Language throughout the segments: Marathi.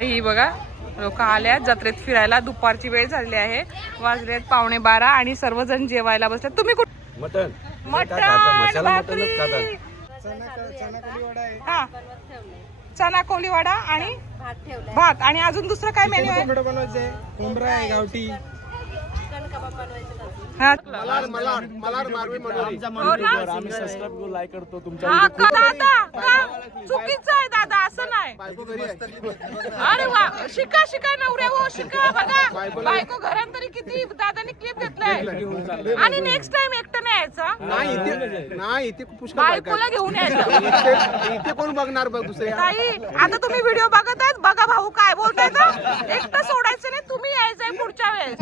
ही बघा लोक आल्यात जत्रेत फिरायला. दुपारची वेळ झालेली आहे, वाजलेत 11:15 आणि सर्वजण जेवायला बसले. तुम्ही कुठे? मटन मटन, भाकरी, चना कोलीवाडा आणि भात. आणि अजून दुसरं काय मेन्यू आहे? कोंबडा आहे, गावठी. चुकीचं आहे दादा, असं नाही. अरे वा, शिका शिका नवऱ्या हो, शिका. बघा बायको घरात तरी किती दादानी क्लिप घेतलाय. आणि नेक्स्ट टाइम एकटं नाही यायचं, नाही इथे पुष्कळ बायकोला घेऊन यायचं. इथे कोण बघणार बघ दुसरे. ताई आता तुम्ही व्हिडिओ बघत आहेत, बघा भाऊ काय बोलताय तर. एकटं सोडायचं नाही, तुम्ही यायचंय पुढच्या वेळेस.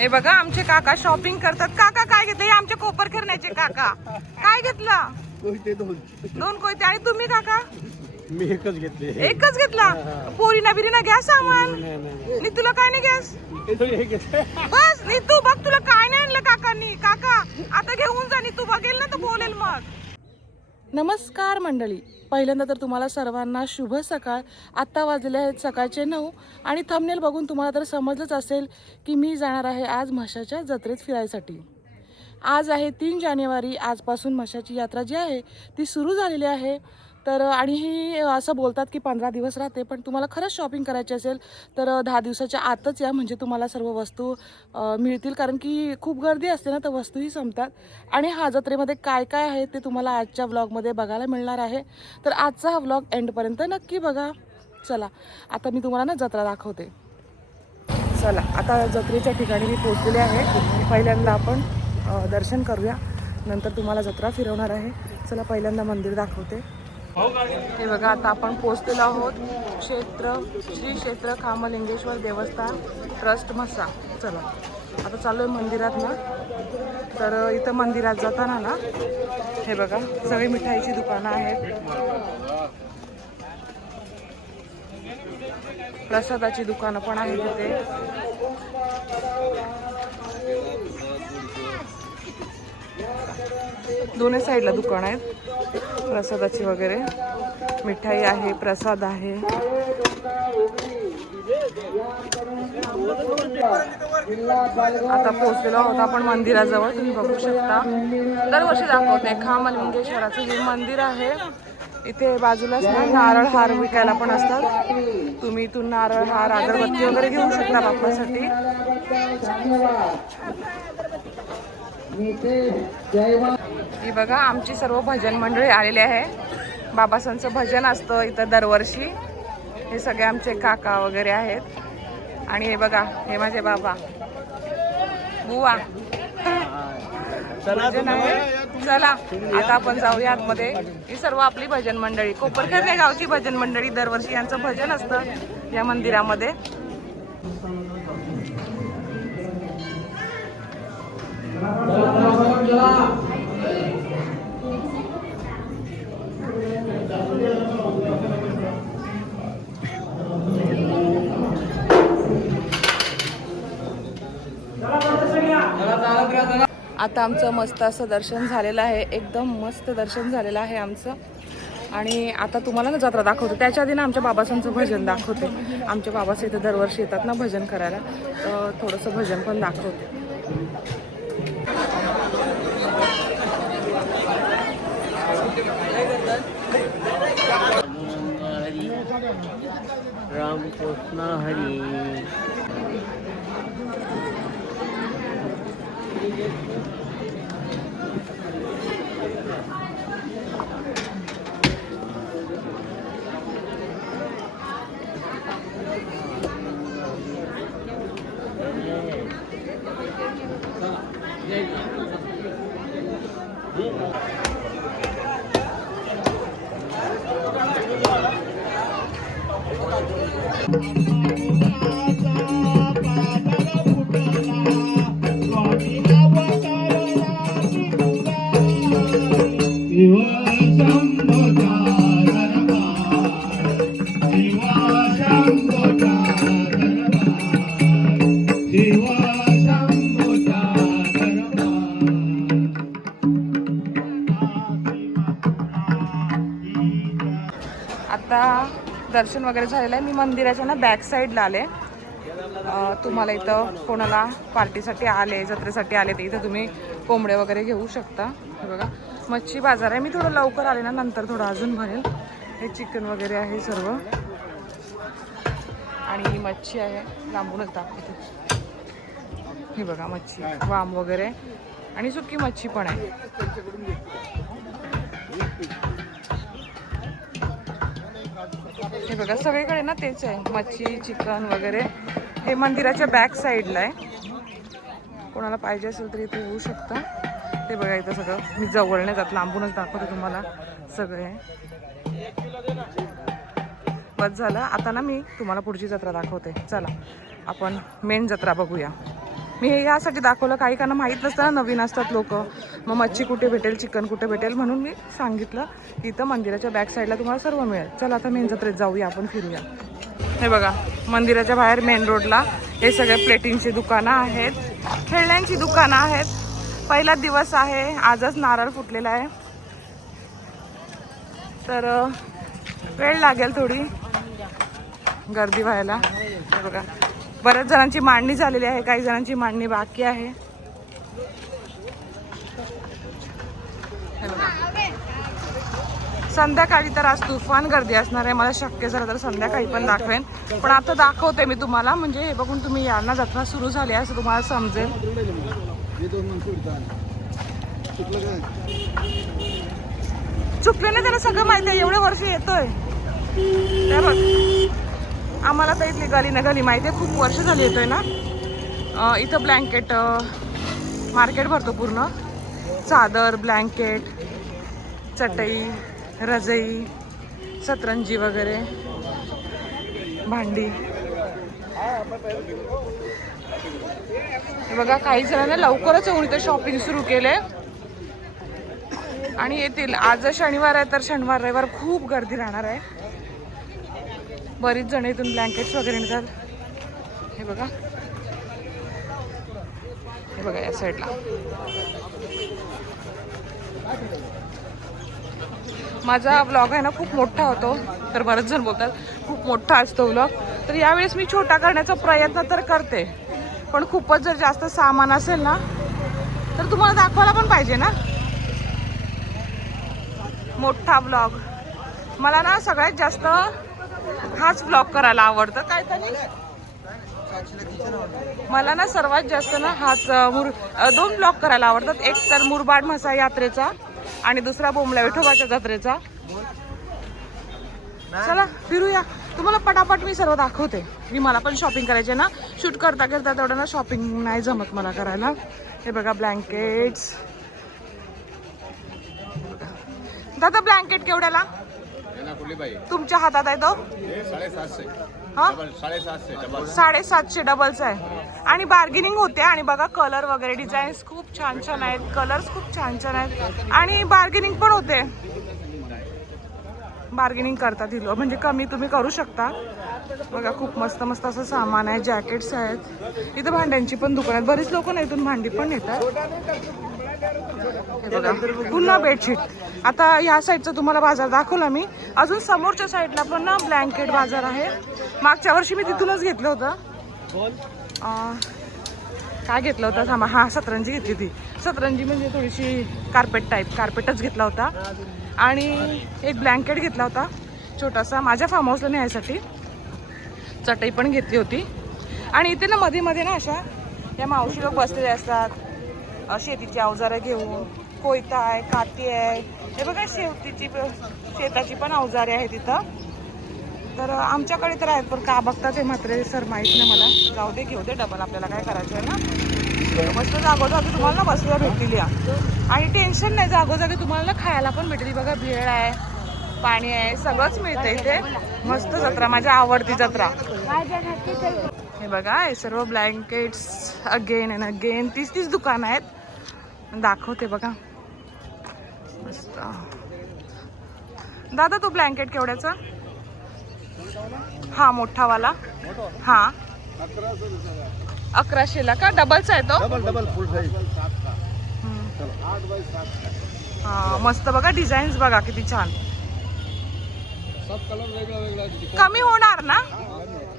हे बघा आमचे काका शॉपिंग करतात. काका काय घेतलं? हे आमचे कोपर करण्याचे काका. काय घेतलं? दोन कोयते. आणि तुम्ही काका? मी एकच घेतले. एकच घेतला? पोरीना बिरीना घ्या सामान. तुला काय नाही घ्यास? बस तू बघ, तुला काय नाही आणलं काकांनी. काका आता घेऊन जा, तू बघेल ना तर बोलेल मग. नमस्कार मंडळी, पहिल्यांदा तर तुम्हाला सर्वांना शुभ सकाळ. आत्ता वाजलेले आहेत सकाळचे 9 आणि थंबनेल बघून तुम्हाला तर समजलंच असेल की मी जाणार आहे आज म्हशाच्या जत्रेत फिरायसाठी. आज आहे 3 जानेवारी. आजपासून म्हशाची यात्रा जी आहे ती सुरू झालेली आहे. तर आणि ही असं बोलतात की 15 दिवस राहते, पण तुम्हाला खरंच शॉपिंग करायची असेल तर 10 दिवसाच्या आतच या, म्हणजे तुम्हाला सर्व वस्तू मिळतील. कारण की खूप गर्दी असते ना, तर वस्तूही संपतात. आणि हा जत्रेमध्ये काय काय आहे ते तुम्हाला आजच्या व्लॉगमध्ये बघायला मिळणार आहे. तर आजचा हा व्लॉग एंडपर्यंत नक्की बघा. चला आता मी तुम्हाला ना जत्रा दाखवते. चला आता जत्रेच्या ठिकाणी मी पोहोचलेले आहे. पहिल्यांदा आपण दर्शन करूया, नंतर तुम्हाला जत्रा फिरवणार आहे. चला पहिल्यांदा मंदिर दाखवते. हे बघा आता आपण पोहोचलेलो आहोत श्री क्षेत्र खामलिंगेश्वर देवस्थान ट्रस्ट म्हसा. चला आता चालू आहे मंदिरात ना. तर इथं मंदिरात जाताना ना हे बघा सगळी मिठाईची दुकानं आहेत, प्रसादाची दुकानं पण आहेत तिथे. दोन्ही साईडला दुकान आहेत प्रसादाची वगैरे. मिठाई आहे, प्रसाद आहे. आता पोहोचलेलो आहोत आपण मंदिराजवळ. तुम्ही बघू शकता दरवर्षी दाखवते खामलिंगेश्वराचं हे मंदिर आहे. इथे बाजूलाच ना नारळ हार विकायला पण असतात. तुम्ही इथून नारळ हार, अगरबत्ती वगैरे घेऊ शकता बाप्पासाठी. ही बघा आमची सर्व भजन मंडळी आलेली आहे. बाबासांचं भजन असतं इथं दरवर्षी. हे सगळे आमचे काका वगैरे आहेत. आणि हे बघा हे माझे बाबा बुवा भजन आहे. चला आता आपण जाऊया आतमध्ये. ही सर्व आपली भजन मंडळी, कोपरखेरणे गावची भजन मंडळी. दरवर्षी यांचं भजन असतं या मंदिरामध्ये. आता आमचं मस्त असं दर्शन झालेलं आहे. एकदम मस्त दर्शन झालेलं आहे आमचं. आणि आता तुम्हाला ना जत्रा दाखवते. त्याच्या आधी ना आमच्या बाबासांचं भजन दाखवते. आमच्या बाबास इथे दरवर्षी येतात ना भजन करायला, तर थोडंसं भजन पण दाखवते. रामकृष्ण हरी. स्वामी आता दर्शन वगैरे झालेलं आहे. मी मंदिराच्या ना बॅक साईडला आले. तुम्हाला इथं कोणाला पार्टीसाठी आले, जत्रेसाठी आले तर इथं तुम्ही कोंबडे वगैरे घेऊ शकता. हे बघा मच्छी बाजार आहे. मी थोडं लवकर आले ना, नंतर थोडं अजून भरेल. हे चिकन वगैरे आहे सर्व आणि ही मच्छी आहे. लांबूनच दाखवते. हे बघा मच्छी, वाम वगैरे आणि सुकी मच्छी पण आहे. हे बघा सगळीकडे ना तेच आहे, मच्छी चिकन वगैरे. हे मंदिराच्या बॅक साईडला आहे. कोणाला पाहिजे असेल तर इथे येऊ शकता. ते बघा इथं सगळं मी जवळ नाही जात, लांबूनच दाखवते तुम्हाला सगळे. बस झालं. आता ना मी तुम्हाला पुढची जत्रा दाखवते. चला आपण मेन जत्रा बघूया. मी हे यासाठी दाखवलं, काही काना माहीत नसतं ना, नवीन असतात लोक. मग मच्छी कुठे भेटेल, चिकन कुठे भेटेल, म्हणून मी सांगितलं इथं मंदिराच्या बॅक साईडला तुम्हाला सर्व मिळेल. चला आता मेन जत्रेत जाऊया, आपण फिरूया. हे बघा मंदिराच्या बाहेर मेन रोडला हे सगळे प्लेटिंगची दुकानं आहेत, खेळण्यांची दुकानं आहेत. पहिला दिवस आहे, आजच नारळ फुटलेला आहे, तर वेळ लागेल थोडी गर्दी व्हायला. हे बघा बऱ्याच जणांची मांडणी झालेली आहे, काही जणांची मांडणी बाकी आहे. संध्याकाळी तर आज तुफान गर्दी असणार आहे. मला शक्य झालं तर संध्याकाळी पण दाखवेन, पण आता दाखवते मी तुम्हाला, म्हणजे हे बघून तुम्ही यांना जत्रा सुरू झाली असं तुम्हाला समजेल. चुकले नाही, त्याला सगळं माहिती आहे, एवढे वर्ष येतोय. ते बघ आम्हाला तर इथली गली ना गली माहिती आहे, खूप वर्ष झाली येतोय ना. इथं ब्लँकेट मार्केट भरतो पूर्ण. चादर, ब्लँकेट, चटई, रजई, सतरंजी वगैरे, भांडी. हे बघा काही जणांनी लवकरच येऊन इथे शॉपिंग सुरू केले आणि येतील. आज शनिवार आहे तर शनिवार रविवार खूप गर्दी राहणार आहे. बरीच जण इथून ब्लँकेट्स वगैरे नेतात. हे बघा, हे बघा या साईडला. माझा व्लॉग आहे ना खूप मोठा होतो, तर बरेच जण बोलतात खूप मोठा असतो व्लॉग. तर यावेळेस मी छोटा करण्याचा प्रयत्न तर करते, पण खूपच जर जास्त सामान असेल ना तर तुम्हाला दाखवायला पण पाहिजे ना. मोठा व्लॉग मला ना सगळ्यात जास्त हाच व्लॉग करायला आवडतं. काय तरी मला ना सर्वात जास्त ना हाच दोन व्लॉग करायला आवडतात. एक तर मुरबाड म्हसा यात्रेचा आणि दुसरा बोंबला विठोबाच्या जत्रेचा. चला फिरूया, तुम्हाला पटापट मी सर्व दाखवते. मला पण शॉपिंग करायची ना, शूट करता करता तेवढं ना शॉपिंग नाही जमत मला करायला. हे बघा ब्लँकेट्स. दादा ब्लँकेट केवढ्याला तुमच्या हातात आहे तो? 750 डबलचा आहे आणि बार्गेनिंग होते. आणि बघा कलर वगैरे डिझाईन्स खूप छान छान आहेत, कलर्स खूप छान छान आहेत आणि बार्गेनिंग पण होते. बार्गेनिंग करता दिलं म्हणजे कमी तुम्ही करू शकता. बघा खूप मस्त मस्त असं सामान आहे, जॅकेट्स आहेत. इथं भांड्यांची पण दुकान आहेत, बरीच लोक ना इथून भांडी पण येतात. हे बघा पुन्हा बेडशीट. आता ह्या साईडचा तुम्हाला बाजार दाखवला मी. अजून समोरच्या साईडला पण ना ब्लँकेट बाजार आहे. मागच्या वर्षी मी तिथूनच घेतलं होतं. काय घेतलं होतं थांबा, हा सतरंजी घेतली होती. सतरंजी म्हणजे थोडीशी कार्पेट टाईप, कार्पेटच घेतला होता. आणि एक ब्लँकेट घेतला होता छोटासा माझ्या फार्म हाऊसला न्यायसाठी. चटई पण घेतली होती. आणि इथे ना मध्ये मध्ये ना अशा या मावशी लोक बसलेले असतात शेतीची अवजारं घेऊन. कोयता आहे, काठी आहे, हे बघा शेताची पण अवजारे आहेत इथं. तर आमच्याकडे तर आहेत, पण का बघतात हे मात्र सर माहीत नाही मला. जाऊ दे, घेऊ दे, डबल आपल्याला काय करायचं आहे ना. मस्त जागोजागी तुम्हाला ना बसल्या भेटतील या. आणि टेन्शन नाही, जागोजागी तुम्हाला ना खायला पण भेटेल. बघा भेळ आहे, पाणी आहे, सगळंच मिळतं इथे. मस्त जत्रा, माझी आवडती जत्रा. हे बघा हे सर्व ब्लँकेट्स अगेन अँड अगेन. 30 दुकानं आहेत, दाखवते बघा. मस्त. दादा तो ब्लँकेट केवढ्याचा? हा मोठावाला. हा 1100ला का? डबलचा आहे तो? डबल फुल साईज. हा मस्त बघा, डिझाईन्स बघा किती छान. सब कलर वेगळा वेगळा. कमी होणार ना?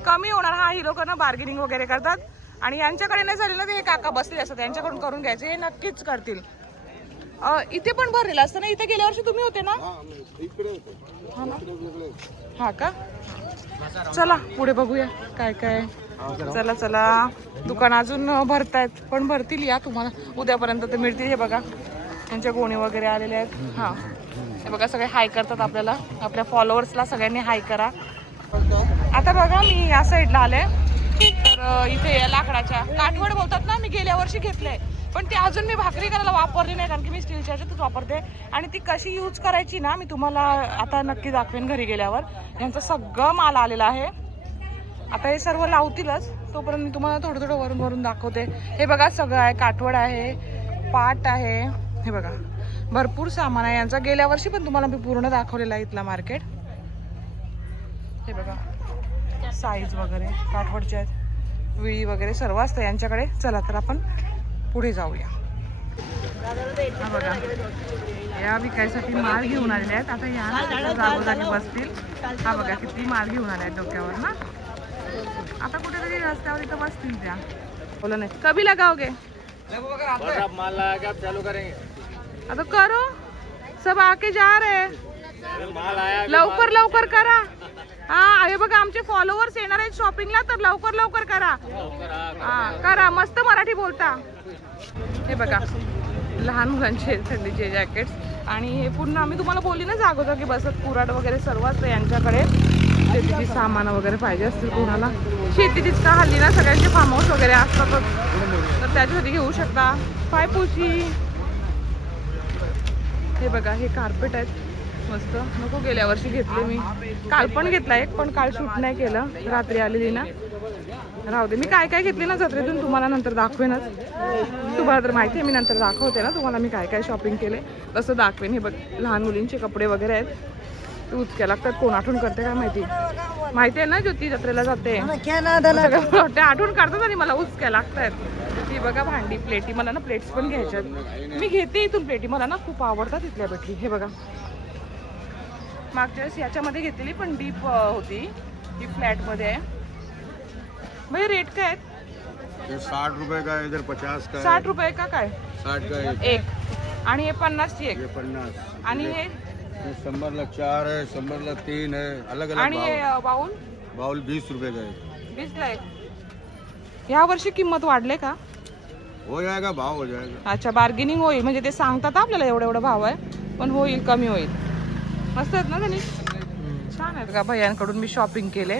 कमी होणार. हा ही लोक ना बार्गेनिंग वगैरे करतात आणि यांच्याकडे नाही झाली ना ते काका बसले असतात, त्यांच्याकडून करून घ्यायचे. हे नक्कीच करतील. इथे पण भरलेलं असतं ना? इथे गेल्या वर्षी तुम्ही होते ना? हा ना? हा का? चला पुढे बघूया काय काय. चला चला, दुकान अजून भरतायत पण भरतील या तुम्हाला उद्यापर्यंत तर मिळतील. हे बघा त्यांच्या गोणी वगैरे आलेले आहेत. हा हे बघा सगळे हाय करतात आपल्याला, आपल्या फॉलोअर्सला सगळ्यांनी हाय करा. आता बघा मी या साईडला आले तर इथे लाकडाच्या काठवड बोलतात ना, मी गेल्या वर्षी घेतले पण ते अजून मी भाकरी करायला वापरली नाही कारण की मी स्टीलच्या ह्याच्यातच वापरते. आणि ती कशी यूज करायची ना मी तुम्हाला आता नक्की दाखवेन घरी गेल्यावर. यांचं सगळं माल आलेला आहे. आता हे सर्व लावतीलच, तोपर्यंत मी तुम्हाला थोडं थोडं वरून वरून दाखवते. हे बघा सगळं आहे, काठवड आहे, पाट आहे, हे बघा भरपूर सामान आहे यांचा. गेल्या वर्षी पण तुम्हाला मी पूर्ण दाखवलेला आहे इथला मार्केट. हे बघा साईज वगैरे काठवडचे आहेत, विळी वगैरे सर्व असतं यांच्याकडे. चला तर आपण पुढे जाऊया. हा बघा या विकायसाठी माल घेऊन आलेले आहेत. आता या जागोजागी बसतील. हा बघा किती माल घेऊन आले आहेत डोक्यावर ना. आता कुठेतरी रस्त्यावर इथं बसतील त्या. बोला नाही कभी लगाओगे? माल लगाएगा आप चालू करेंगे. आता करो, सब आके जा रहे. माल आया लवकर लवकर करा. हा हे बघा आमचे फॉलोअर्स येणार आहेत शॉपिंगला तर लवकर लवकर करा. हा करा, मस्त मराठी बोलता. हे बघा लहान मुलांचे थंडीचे जॅकेट्स आणि हे पूर्ण आम्ही तुम्हाला बोलली ना जागोजागी बसत कुराड वगैरे सर्व असतं यांच्याकडे. शेतीची सामान वगैरे पाहिजे असतील कोणाला, शेतीचीच का हल्ली ना सगळ्यांचे फार्म हाऊस वगैरे असतातच तर त्याच्यासाठी घेऊ शकता. पायपोची हे बघा हे कार्पेट आहेत मस्त. नको गेल्या वर्षी घेतले मी, काल पण घेतला एक पण काल शूट नाही केलं, रात्री आलेली ना. राहू दे, मी काय काय घेतले ना जत्रेतून तुम्हाला नंतर दाखवेनच. तुम्हाला तर माहिती आहे मी नंतर दाखवते ना तुम्हाला मी काय काय शॉपिंग केले तसं दाखवेन. हे बघ लहान मुलींचे कपडे वगैरे आहेत, ते उचक्या लागतात. कोण आठवण करते काय माहिती, माहिती आहे ना ज्योती जत्रेला जाते ते आठवण करतात आणि मला उचक्या लागतात. ती बघा भांडी प्लेटी, मला ना प्लेट्स पण घ्यायच्यात. मी घेते इथून प्लेटी, मला ना खूप आवडतात इथल्या भेटी. हे बघा मागच्या वेळेस याच्यामध्ये घेतलेली पण डीप होती, ही फ्लॅटमध्ये आहे. भाई रेट काय आहेत? 60 रुपए का है, इधर 50 का है, 60 रुपये का काय? 60 का एक, एक आणि हे 50 ची एक. ये 50, आणि हे ये 100 4 है, 100 3 है, अलग अलग आणि हे भाव. बाउल बाउल 20 रुपए का है. 20 ला एक. या वर्षी किंमत वाढले का? हो जाएगा, भाव हो जाएगा. अच्छा बार्गेनिंग होईल म्हणजे ते सांगतात आपल्याला एवढा एवढा भाव आहे पण होईल, कमी होईल. मस्त आहेत ना त्यांनी, छान आहेत का. भैयांकडून मी शॉपिंग केले,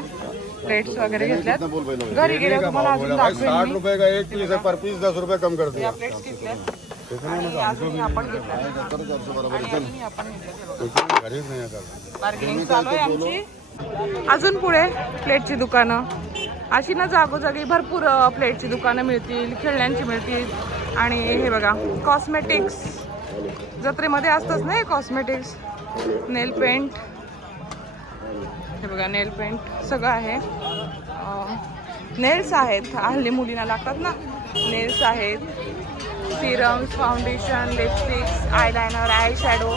प्लेट्स वगैरे घेतल्यात. घरी गेल्या तुम्हाला अजून दाखवेन 60 मी. रुपए का एक पीस है, पर पीस 10 रुपए कम कर दिया. या प्लेट्स घेतल्यात आणि अजून आपण घेतल्यात आणि अजून आपण घेतल्यात. खरीद नहीं आता. बार्गेनिंग चालू आहे आमची. अजून पुढे प्लेटची दुकानं अशी ना जागोजागी भरपूर प्लेटची दुकानं मिळतील, खेळण्यांची मिळतील. आणि हे बघा कॉस्मेटिक्स जत्रेमध्ये असतंच ना, कॉस्मेटिक्स, नेल पेंट. हे बघा नेल पेंट सगळं आहे. नेल्स आहेत, हल्ली मुलींना लागतात ना नेल्स आहेत. Serums, foundation, lipsticks, eyeliner, eye shadow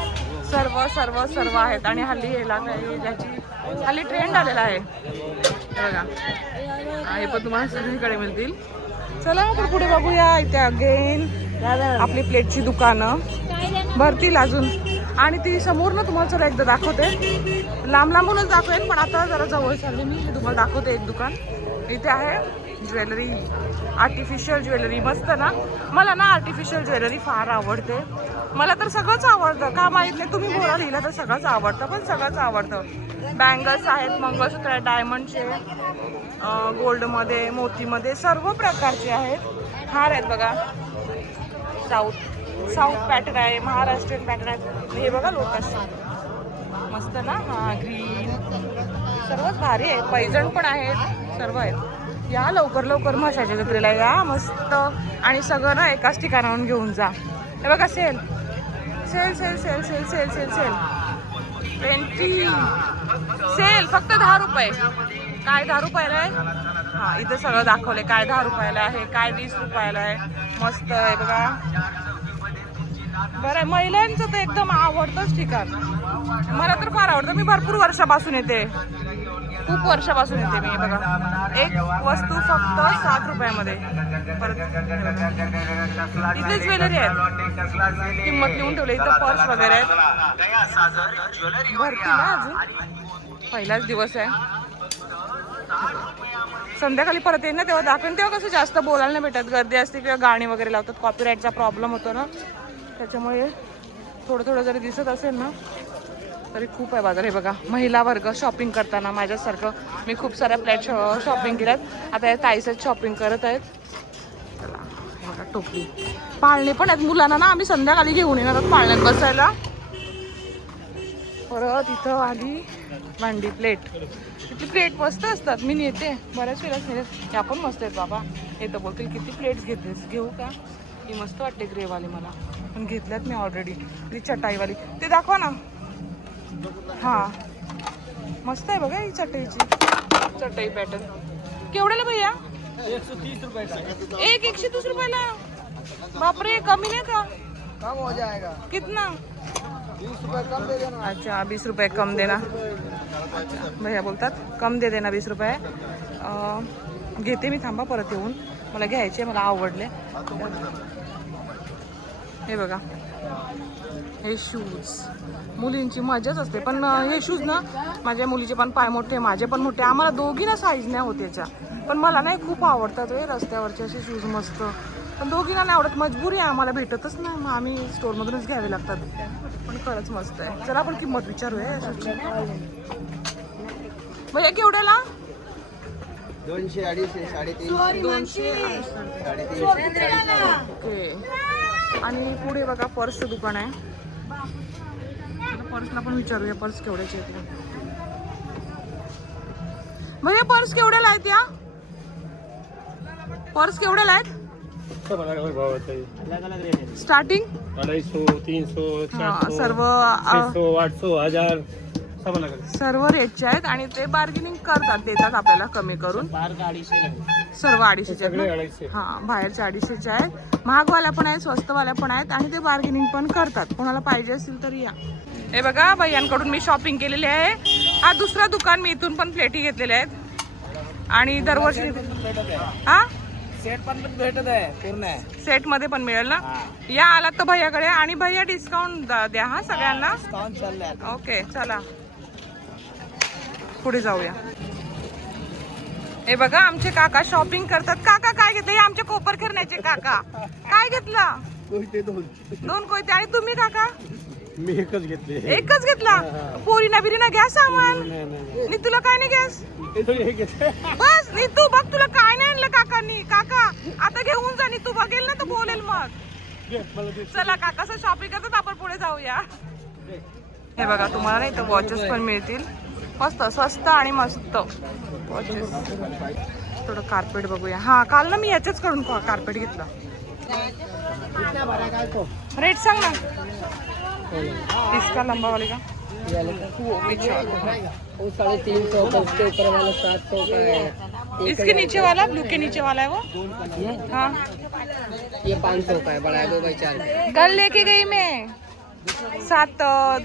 सर्व सर्व सर्व आहेत. आणि हल्ली ह्याला ज्याची हल्ली ट्रेंड आलेला आहे हे बघा. हे पण तुम्हाला सगळीकडे मिळतील. चला आपण पुढे बघूया. इथे अगेन आपली प्लेटची दुकानं भरतील अजून. आणि ती समोर ना तुम्हाला चला एकदा दाखवते, लांब लांबूनच दाखवेन पण आता जरा जवळ चालले मी. तुम्हाला दाखवते एक दुकान. इथे आहे ज्वेलरी, आर्टिफिशियल ज्वेलरी. मस्त ना, मला ना आर्टिफिशियल ज्वेलरी फार आवडते. मला तर सगळंच आवडतं का माहीत नाही, तुम्ही बोला लिहिलं तर सगळंच आवडतं पण सगळंच आवडतं. बँगल्स आहेत, मंगळसूत्र आहेत, डायमंडचे, गोल्डमध्ये, मोतीमध्ये सर्व प्रकारचे आहेत. हार आहेत बघा, साऊथ पॅटर्न आहे, महाराष्ट्रीयन पॅटर्न आहे. हे बघा लोटस मस्त ना, हा ग्रीन सर्वच भारी आहे. पैजण पण आहेत, सर्व आहेत. या लवकर लवकर म्हशाच्या जत्रेला या मस्त. आणि सगळं ना एकाच ठिकाणाहून घेऊन जा. हे बघा sale sale sale sale sale sale sale sale 20 sale फक्त 10 रुपये. काय 10 रुपयाला आहे? हा इथे सगळं दाखवले. काय 10 रुपयाला आहे, काय 20 रुपयाला आहे. मस्त आहे बघा. बरं आहे, महिलांचं तर एकदम आवडतंच ठिकाण. मला तर फार आवडतं. मी भरपूर वर्षापासून येते, खूप वर्षापासून येते मी. बघा एक वस्तू फक्त 7 रुपयामध्ये. परत इथे ज्वेलरी आहेत, किंमत लिहून ठेवली. इथं पर्स वगैरे आहेत. भरती ना अजून पहिलाच दिवस आहे. संध्याकाळी परत येईल ना तेव्हा दाखवेन. तेव्हा कसं जास्त बोलायला नाही भेटत, गर्दी असते किंवा गाणी वगैरे लावतात, कॉपीराईटचा प्रॉब्लेम होतो ना, त्याच्यामुळे थोडं थोडं जरी दिसत असेल ना तरी खूप आहे बाजार. हे बघा महिला वर्ग शॉपिंग करताना माझ्यासारखं मी खूप साऱ्या फ्लॅट शॉपिंग केल्यात. आता या ताईसच शॉपिंग करत आहेत. चला हे बघा टोपली, पाळणे पण आहेत मुलांना ना. आम्ही संध्याकाळी घेऊन येणार आहोत पाळण्यात बसायला. परत इथं आली भांडी प्लेट. किती प्लेट मस्त असतात. मी नेते बऱ्याच वेळेस नेते. त्या पण मस्त आहेत बाबा. हे तर बोलतील किती प्लेट्स घेतेस, घेऊ का? ही मस्त वाटते ग्रेवाली मला, पण घेतल्यात मी ऑलरेडी. ती चटाईवाली ते दाखवा ना. हा मस्त आहे बघा ही चटईची. चटई पॅटर्न केवढ्याला भैया? 130 रुपये का. एक 130 रुपयाला. बापरे कमी नाही का? कम हो जाएगा. कितना? 20 रुपये कम दे देना. अच्छा 20 रुपये कम देना. अच्छा भैया बोलतात कम दे देना 20 रुपये. घेते मी, थांबा परत येऊन. मला घ्यायचे, मला आवडले. हे बघा हे शूज. मुलींची मजाच असते, पण हे शूज ना माझ्या मुलीचे पण पाय मोठे, माझे पण मोठे. आम्हाला दोघींना साईज नाही होत याच्या, पण मला नाही खूप आवडतात हे रस्त्यावरचे असे शूज मस्त. पण दोघींना नाही आवडत, मजबुरी आहे, आम्हाला भेटतच नाही, मग आम्ही स्टोरमधूनच घ्यावे लागतात. पण खरंच मस्त आहे. चला आपण किंमत विचारूया शूजची. भैया केवढ्याला? 200, 250, 350. 200. 350. ओके. आणि पुढे बघा पर्सचं दुकान आहे. पर्सला पण विचारूया पर्स केवढ्याची आहे. भैया पर्स केवढ्याला आहेत या? पर्स केवढ्याला आहेत? सब अलग अलग भाव होता है. अलग अलग रेट है. स्टार्टिंग 250, 300, 400, सर्व 600, 800, 1000 सब अलग अलग. सर्व रेटचे आहेत आणि ते बार्गेनिंग करतात, देतात आपल्याला कमी करून. बाहर गाड़ी से लगे. सर्व 250 सगळे आहेत 250. ना? हा बाहेरचे 250 आहेत. महागवाल्या पण आहेत, स्वस्तवाल्या पण आहेत आणि ते बार्गेनिंग पण करतात. कोणाला पाहिजे असेल तर या. हे बघा भैयांकडून मी शॉपिंग केलेली आहे. हा दुसरा दुकान. मी इथून पण प्लेटी घेतलेल्या आहेत आणि दरवर्षी हा सेट पण भेटत आहे पूर्ण. सेट मध्ये पण मिळेल ना? या आलात तर भैयाकडे. आणि भैया डिस्काउंट द्या हा सगळ्यांना. डिस्काउंट चल रहा है. ओके चला पुढे जाऊया. हे बघा आमचे काका शॉपिंग करतात. काका काय घेतलं? हे आमचे कोपर करण्याचे काका. काय घेतलं? कोयते 2. 2 कोयते. आणि तुम्ही काका? मी एकच घेतले. एकच घेतला? पोरीना बिरीना घ्या सामान. नी तुला काय नाही गॅस? बस नी तू बघ, तुला काय नाही आणलं काकांनी. काका आता घेऊन जा. नी तू बघेल ना तर बोलेल मग. चला काकाचं शॉपिंग करतात, आपण पुढे जाऊया. हे बघा तुम्हाला नाही तर वॉचेस पण मिळतील. मस्त स्वस्त आणि मस्त वॉचेस. थोडं कार्पेट बघूया. हा काल ना मी याच्याच कडून कार्पेट घेतलं. रेट सांग ना. इसका लंबा वाले का? वो 350 का, उसके ऊपर वाला 700 का है. इसके नीचे वाला, ब्लू के नीचे वाला है वो. हाँ ये 500 का है, बड़ा है 2x4 का. कल लेके गई मैं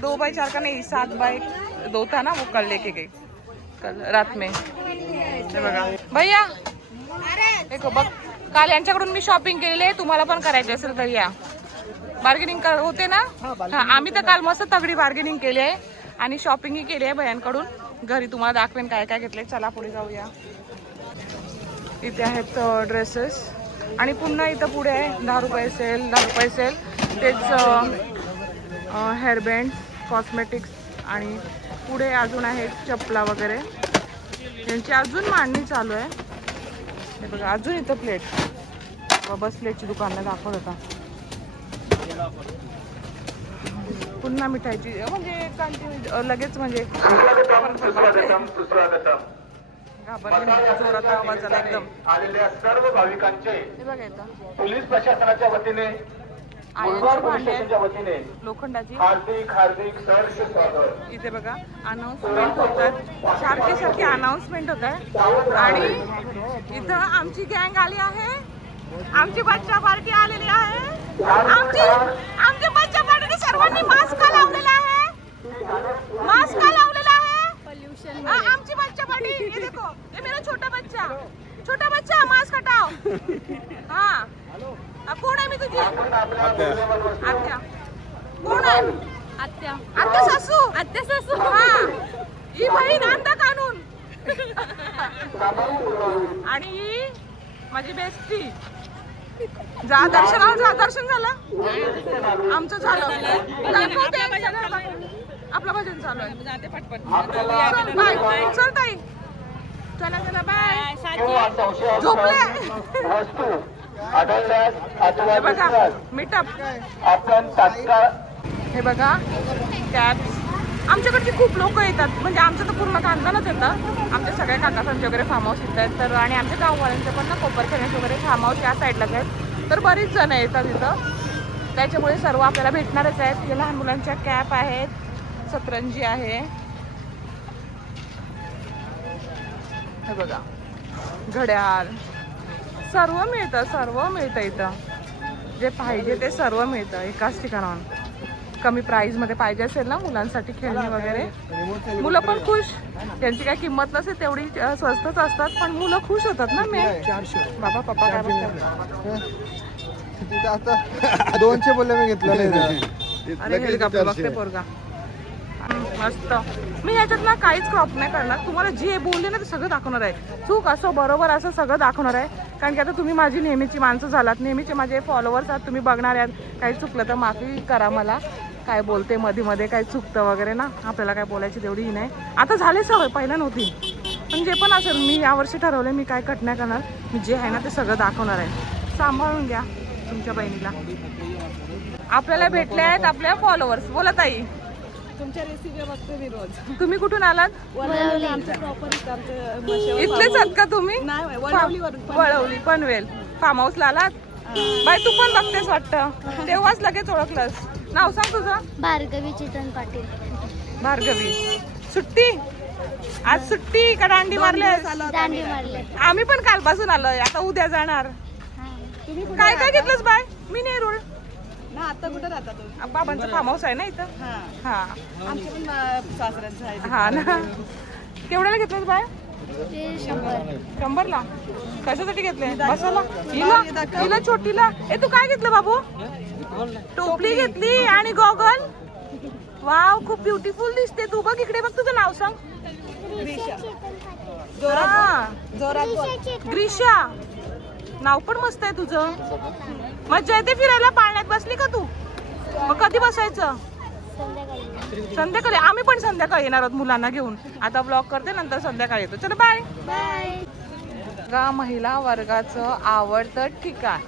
2x4 का नहीं, 7x2 था ना, वो कल लेके गई कल रात में. हे बघा भैया देखो बघ, काल यांच्याकडून मी शॉपिंग केलेली आहे. तुम्हाला पण करायची असेल तर या. बार्गेनिंग होते ना? हा आम्ही तर काल मस्त तगडी बार्गेनिंग केली आहे आणि शॉपिंगही केली आहे भैयांकडून. घरी तुम्हाला दाखवेन काय काय घेतले. चला पुढे जाऊया. इथे आहेत ड्रेसेस आणि पुन्हा इथं पुढे आहे 10 रुपये सेल, 10 रुपये सेल. तेच हेअरबँड, कॉस्मेटिक्स आणि पुढे अजून आहेत चपला वगैरे. यांची अजून मांडणी चालू आहे. हे बघा अजून इथं प्लेट, बस प्लेटची दुकानं दाखवत होता. पुन्हा मिठाईची म्हणजे लगेच म्हणजे जोरात आवाज आला एकदम. आलेल्या सर्व भाविकांचे हे बघा इथं पोलीस प्रशासनाच्या वतीने आयनची भांडी आहेत, लोखंडाची. इथे बघा अनाउन्समेंट होतात, सारखी अनाउन्समेंट होत आहे. आणि इथं आमची गँग आली आहे, आमची बच्चा पार्टी आलेली आहे. आमची बच्चा पार्टीने सर्वांनी मास्क लावलेला आहे, मास्क लावलेला आहे. पोल्यूशन. आमची बच्चा पार्टी, ये देखो, ये मेरा छोटा बच्चा मास्क हटाओ. हाँ कोण आहे मी तुझी आत्या? कोण आहे? आत्या सासू. हाँ ही बहीण अंदा कानून. आणि ही माझी बेस्टी. जा दर्शन झालं आमचं झालं. आपलं भजन चालू आहे. चल ताई, चला बाय. झोपले. हे बघा मीटअप. हे बघा कॅब्स. आमच्याकडची खूप लोक येतात, म्हणजे आमचं तर पूर्ण खानदानच येतं. आमच्या सगळ्या काकासांचे वगैरे फार्म हाऊस येत आहेत. तर आणि आमच्या गाववाल्यांचे पण ना कोपरखेड्याचे वगैरे फार्म हाऊस या साईडलाच आहेत. तर बरीच जण येतात इथं, त्याच्यामुळे सर्व आपल्याला भेटणारच आहेत. हे लहान मुलांच्या कॅप आहेत, सतरंजी आहे. हे बघा घड्याळ, सर्व मिळतं इथं. जे पाहिजे ते सर्व मिळतं एकाच ठिकाणावर. कमी प्राइस मध्ये पाहिजे असेल ना मुलांसाठी खेळणी वगैरे, मुलं पण खुश. त्यांची काही किंमत नसेल तेवढी स्वस्तच असतात, पण मुलं खुश होतात ना. मी बाबा पप्पा काय आता 200 बोलले मी घेतलं नाही. अरे हेलिकॉप्टर बघते पोरगा मस्त. मी ह्याच्यात ना काहीच क्रॉप नाही करणार. तुम्हाला जे बोलले ना ते सगळं दाखवणार आहे. चूक असो बरोबर असं सगळं दाखवणार आहे. कारण की आता तुम्ही माझी नेहमीची माणसं झालात, नेहमीचे माझे फॉलोअर्स आहात, तुम्ही बघणार आहात. काही चुकलं तर माफी करा मला. काय बोलते मध्ये काही चुकतं वगैरे ना, आपल्याला काय बोलायची तेवढी ही नाही. आता झाले सवय, पहिला नव्हती. पण जे पण असेल मी यावर्षी ठरवलं मी काय कट नाही करणार. मी जे आहे ना ते सगळं दाखवणार आहे. सांभाळून घ्या तुमच्या बहिणीला. आपल्याला भेटले आहेत आपल्या फॉलोअर्स. बोला ताई. तुमच्या रेसिपी बघते मी रोज. तुम्ही कुठून आलात? इथलेच आहात का तुम्ही? वळवली पनवेल फार्म हाऊसला आलात. बाय तू पण बघतेस वाटतं, तेव्हाच लगेच ओळखलंस. नाव सांग तुझं? भार्गवी चेतन पाटील. भार्गवी. सुट्टी आज? सुट्टी का दांडी मारले? दांडी मारले. आम्ही पण कालपासून आलोय, आता उद्या जाणार. काय काय घेतलंस बाय? मी नेरूळ. ना आता कुठे राहता तुम्ही? बाबांचं फार्म हाऊस आहे ना इथं. हा आमचे पण सासऱ्यांचं आहे. हा ना. केवढ्याला घेतलंस बाय? ते 100ला. कशासाठी घेतले? बसाला. हिला छोटीला. तू काय घेतलं बाबू? टोपली घेतली आणि गॉगल. वाव खूप ब्युटिफुल दिसते तू. बघ इकडे बघ, तुझं नाव सांग. ग्रीशा. नाव पण मस्त आहे तुझं. मज्जा येते फिरायला. पाळण्यात बसली का तू? मग कधी बसायचं? संध्याकाळी. आम्ही पण संध्याकाळी येणार आहोत मुलांना घेऊन. आता ब्लॉग करते, नंतर संध्याकाळी येतो. चला बाय बाय. महिला वर्गाचं आवडतं ठिकाण.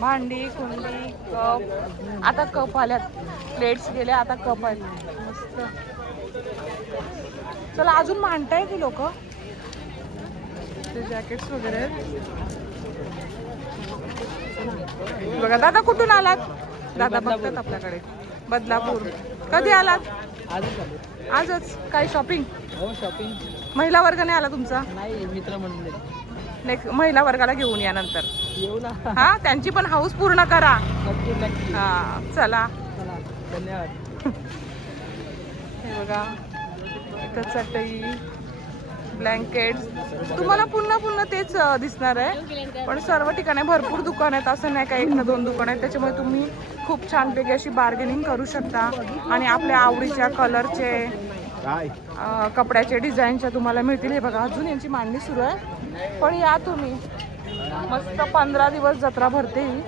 भांडी कुंडी कप. आता कप आल्यात, प्लेट्स गेल्या, आता कप आहेत मस्त. चला अजून मांडताय ती लोक. जॅकेट्स वगैरे आहेत बघा. दादा कुठून आलात? दादा बघतात आपल्याकडे. बदलापूर. कधी आलात? आजच. काय शॉपिंग? शॉपिंग. महिला वर्ग नाही आला तुमचा? नाही, मित्र म्हणले. नेक्स्ट महिला वर्गाला घेऊन या नंतर. येऊ ना. हा त्यांची पण हाऊस पूर्ण करा. नक्की. हा चला. धन्यवाद. हे बघा इथं चटई, ब्लँकेट. तुम्हाला पुन्हा तेच दिसणार आहे, पण सर्व ठिकाणी भरपूर दुकान आहेत. असं नाही का 1 ना 2 दुकान आहेत. त्याच्यामुळे तुम्ही खूप छानपैकी अशी बार्गेनिंग करू शकता आणि आपल्या आवडीच्या कलरचे कपड्याचे डिझाईनच्या तुम्हाला मिळतील. हे बघा अजून यांची मांडणी सुरू आहे, पण या तुम्ही. मस्त 15 दिवस जत्रा भरते ही.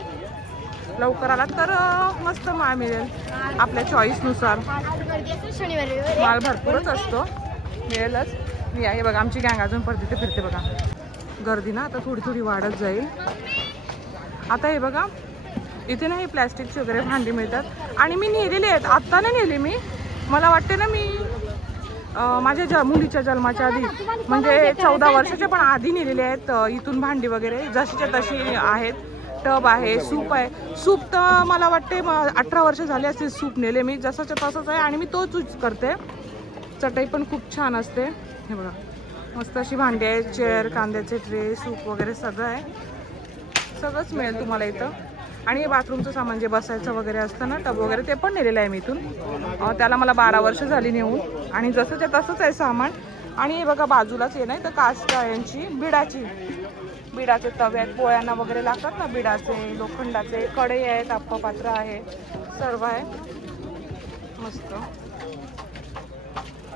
लवकर आला तर मस्त माल मिळेल आपल्या चॉईसनुसार. माल भरपूरच असतो, मिळेलच. या हे बघा आमची गँग अजून परत तिथे फिरते बघा. गर्दी ना आता थोडी वाढत जाईल. आता हे बघा इथे ना हे प्लॅस्टिकची वगैरे भांडी मिळतात आणि मी नेलेली आहेत. आत्ता नाही नेली मी, मला वाटते ना मी माझ्या मुलीच्या जन्माच्या आधी, म्हणजे 14 वर्षाच्या पण आधी नेलेले आहेत. इथून भांडी वगैरे जशीच्या तशी आहेत. टब आहे, सूप आहे. सूप तर मला वाटते 18 वर्ष झाले असतील सूप नेले मी, जसाच्या तसंच आहे आणि मी तोच यूज करते. चटई पण खूप छान असते. हे बघा मस्त अशी भांडी आहे, चेअर, कांद्याचे ट्रे, सूप वगैरे सगळं आहे. सगळंच मिळेल तुम्हाला इथं. आणि बाथरूमचं सामान जे बसायचं वगैरे असतं ना, टब वगैरे, ते पण नेलेलं आहे मी इथून. त्याला मला 12 वर्ष झाली नेऊन. आणि जसंच्या तसंच आहे सामान. आणि हे बघा बाजूलाच आहे नाही तर कास्ट यांची बिडाचे तवे आहेत, पोळ्यांना वगैरे लागतात ना बिडाचे, लोखंडाचे कढई आहेत, पात्र आहे, सर्व आहे मस्त.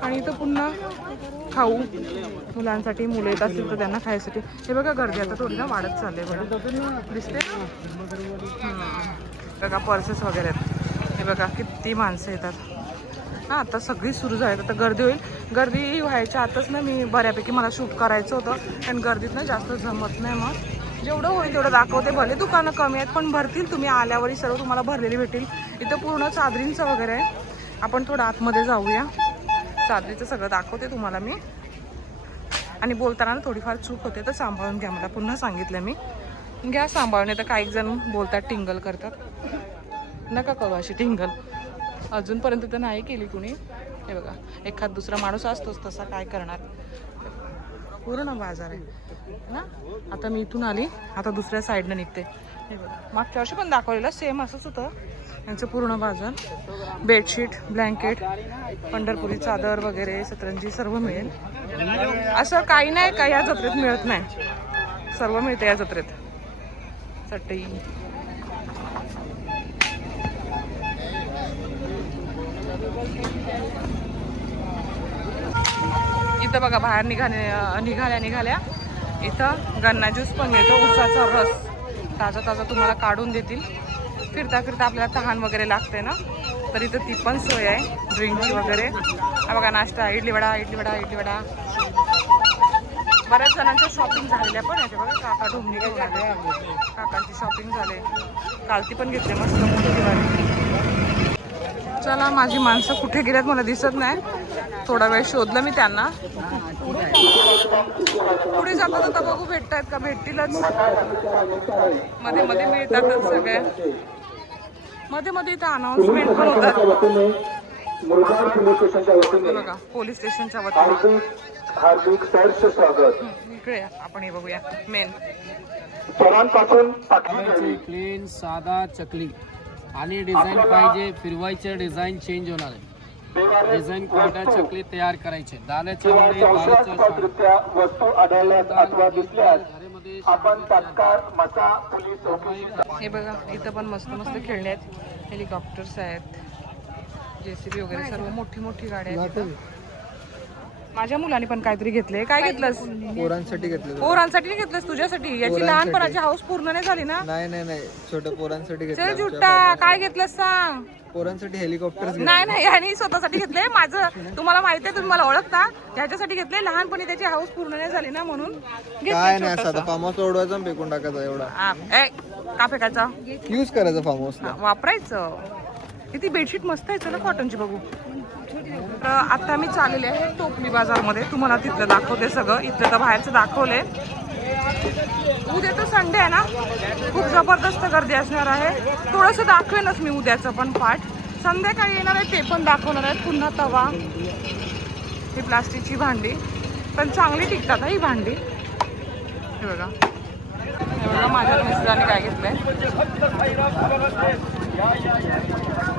आणि इथं पुन्हा खाऊ मुलांसाठी, मुलं येत असतील तर त्यांना खायसाठी. हे बघा गर्दी आता थोडी ना वाढत चालली बघा, दिसते बघा पर्सेस वगैरे आहेत. हे बघा किती माणसं येतात. हां आता सगळी सुरू झाली, आता गर्दी होईल. गर्दी व्हायच्या आतच ना मी बऱ्यापैकी मला शूट करायचं होतं, पण गर्दीत ना जास्त जमत नाही. मग जेवढं होईल तेवढं दाखवते. भले दुकानं कमी आहेत पण भरतील, तुम्ही आल्यावरही सर्व तुम्हाला भरलेली भेटेल. इथं पूर्ण चादरींचं वगैरे आहे. आपण थोडं आतमध्ये जाऊया, चादरीचं सगळं दाखवते तुम्हाला मी. आणि बोलताना थोडीफार चूक होते तर सांभाळून घ्या, मला पुन्हा सांगितलं मी. घ्या सांभाळून. तर काही जण बोलतात टिंगल करतात, नका करू अशी टिंगल. अजूनपर्यंत तर नाही केली कुणी. हे बघा एखाद दुसरा माणूस असतोच तसा, काय करणार. पूर्ण बाजार आहे ना. आता मी इथून आली, आता दुसऱ्या साईडनं निघते. हे बघा मागच्या वर्षी पण दाखवलेलं सेम असंच होतं यांचं पूर्ण बाजार. बेडशीट, ब्लँकेट, पंढरपुरी चादर वगैरे, सतरंजी सर्व मिळेल. असं काही नाही का या जत्रेत मिळत नाही, सर्व मिळते या जत्रेत. चटई, इथं बघा बाहेर निघाल्या इथं गन्ना ज्यूस पण मिळतो, उसाचा रस ताजा तुम्हाला काढून देतील. फिरता आपल्याला तहान वगैरे लागते ना, तर इथं ती पण सोय आहे ड्रिंकची वगैरे. हा बघा नाश्ता, इडली वडा. बऱ्याच जणांच्या शॉपिंग झालेल्या पण आहे. बघा काका ढोमणी घेऊन आले, काकांची शॉपिंग झाले. कालती पण घेतले मस्त मोठी दिवाळी. चला माझी माणसं कुठे गेल्यात मला दिसत नाही. थोडा वेळ शोधलं मी त्यांना. पुढे जातात आता बघू भेटतायत का, भेटतीलच. मध्ये मिळतातच सगळे. मध्ये इथं अनाउन्समेंट पण होतात बघा पोलीस स्टेशनच्या वतीने. इकडे आपण हे बघूया मेन. क्लीन साधा चकली आणि डिझाईन पाहिजे, फिरवायचे डिझाईन चेंज होणार आहे. डिझाईन कोणत्या चकली तयार करायचे. दाण्याच्या वस्तू आढळल्यास अथवा दिसल्यास आपण तात्काळ मसा पोलीस चौकशी. हे बघा इथं पण मस्त खेळणे आहेत, हेलिकॉप्टर्स आहेत, JCB वगैरे सर्व मोठी गाड्या आहेत. माझ्या मुलाने पण काहीतरी घेतले. काय घेतलंस? पोरांसाठी घेतलं. पोरांसाठी घेतलंस? तुझ्यासाठी? याची लहानपणाची हाऊस पूर्ण नाही झाली ना? नाही छोट्या पोरांसाठी घेतलं. चल जुट्टा, काय घेतलंस सांग? पोरांसाठी हेलिकॉप्टर. नाही आणि स्वतःसाठी घेतले. माझं तुम्हाला माहिती आहे, तुम्ही मला ओळखता, ह्याच्यासाठी घेतले. लहानपणी त्याची हाऊस पूर्ण नाही झाली ना म्हणून काय नाही, साधा फार्म हाऊस ओढवायचा आणि फेकून टाकायचा एवढा. का फेकायचा? यूज करायचं फार्म हाऊसला, वापरायचं. किती बेडशीट मस्त आहे. चला कॉटनची बघू. तर आता मी चाललेले आहे टोपली बाजारमध्ये. तुम्हाला तिथलं दाखवते सगळं. इथलं तर बाहेरचं दाखवले. उद्या तर संडे आहे ना, खूप जबरदस्त गर्दी असणार आहे. थोडंसं दाखवेनच मी उद्याचं पण पार्ट. संध्याकाळी येणार आहे ते पण दाखवणार आहे. पुन्हा तवा, ही प्लास्टिकची भांडी पण चांगली टिकतात ही भांडी. हे बघा माझ्या मिस्टरांनी काय घेतलंय,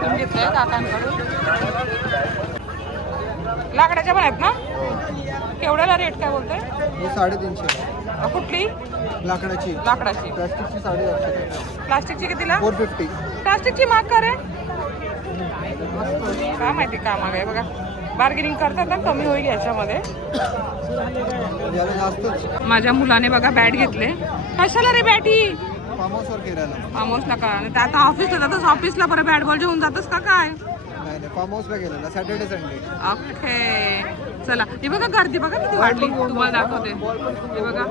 तुम्ही घेतलंय काकांकडून. लाकडाच्या पण आहेत ना? केवढ्याला रेट काय बोलतोय? 350. कुठली? लाकडाची. प्लास्टिकची 850. प्लास्टिकची कितीला? 450. प्लास्टिकची महाग का रे? काय माहिती का महाग आहे. बघा बार्गेनिंग करतात ना, कमी होईल याच्यामध्ये. माझ्या मुलाने बघा बॅट घेतले. कशाला रे बॅटी? फार्म हाऊसवर फिरायला. फार्म हाऊस नका. आता ऑफिसला जातोस, ऑफिसला बरं बॅट बॉल घेऊन जातोस का काय? नाही फार्म हाऊसला गेलेला सॅटर्डे संडे. ओके चला. ही बघा गर्दी बघा किती वाढली, तुम्हाला दाखवते. हे बघा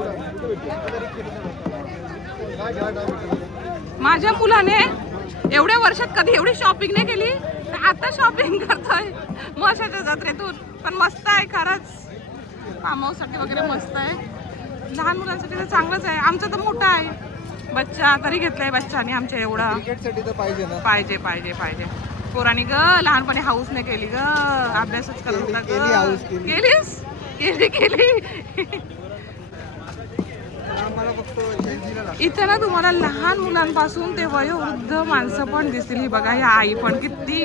माझ्या मुलाने एवढ्या वर्षात कधी एवढी शॉपिंग नाही केली, आता शॉपिंग करतोय मशाच्या जत्रेतून. पण मस्त आहे खरंच, फार्म हाऊससाठी वगैरे मस्त आहे. लहान मुलांसाठी तर चांगलंच आहे. आमचं तर मोठं आहे, बच्चा तरी घेतलाय बच्चाने आमच्या एवढा. क्रिकेटसाठी तर पाहिजे ना. पाहिजे पाहिजे पाहिजे. पोरांनी ग लहानपणी हाऊस नाही केली ग, अभ्यासच करत होता केली हाऊस ग. केली. केलीस? केली. आम्हाला फक्त शेतीला लागतं. इथं ना तुम्हाला लहान मुलांपासून ते वयोवृद्ध माणसं पण दिसतील. ही बघा, ह्या आई पण किती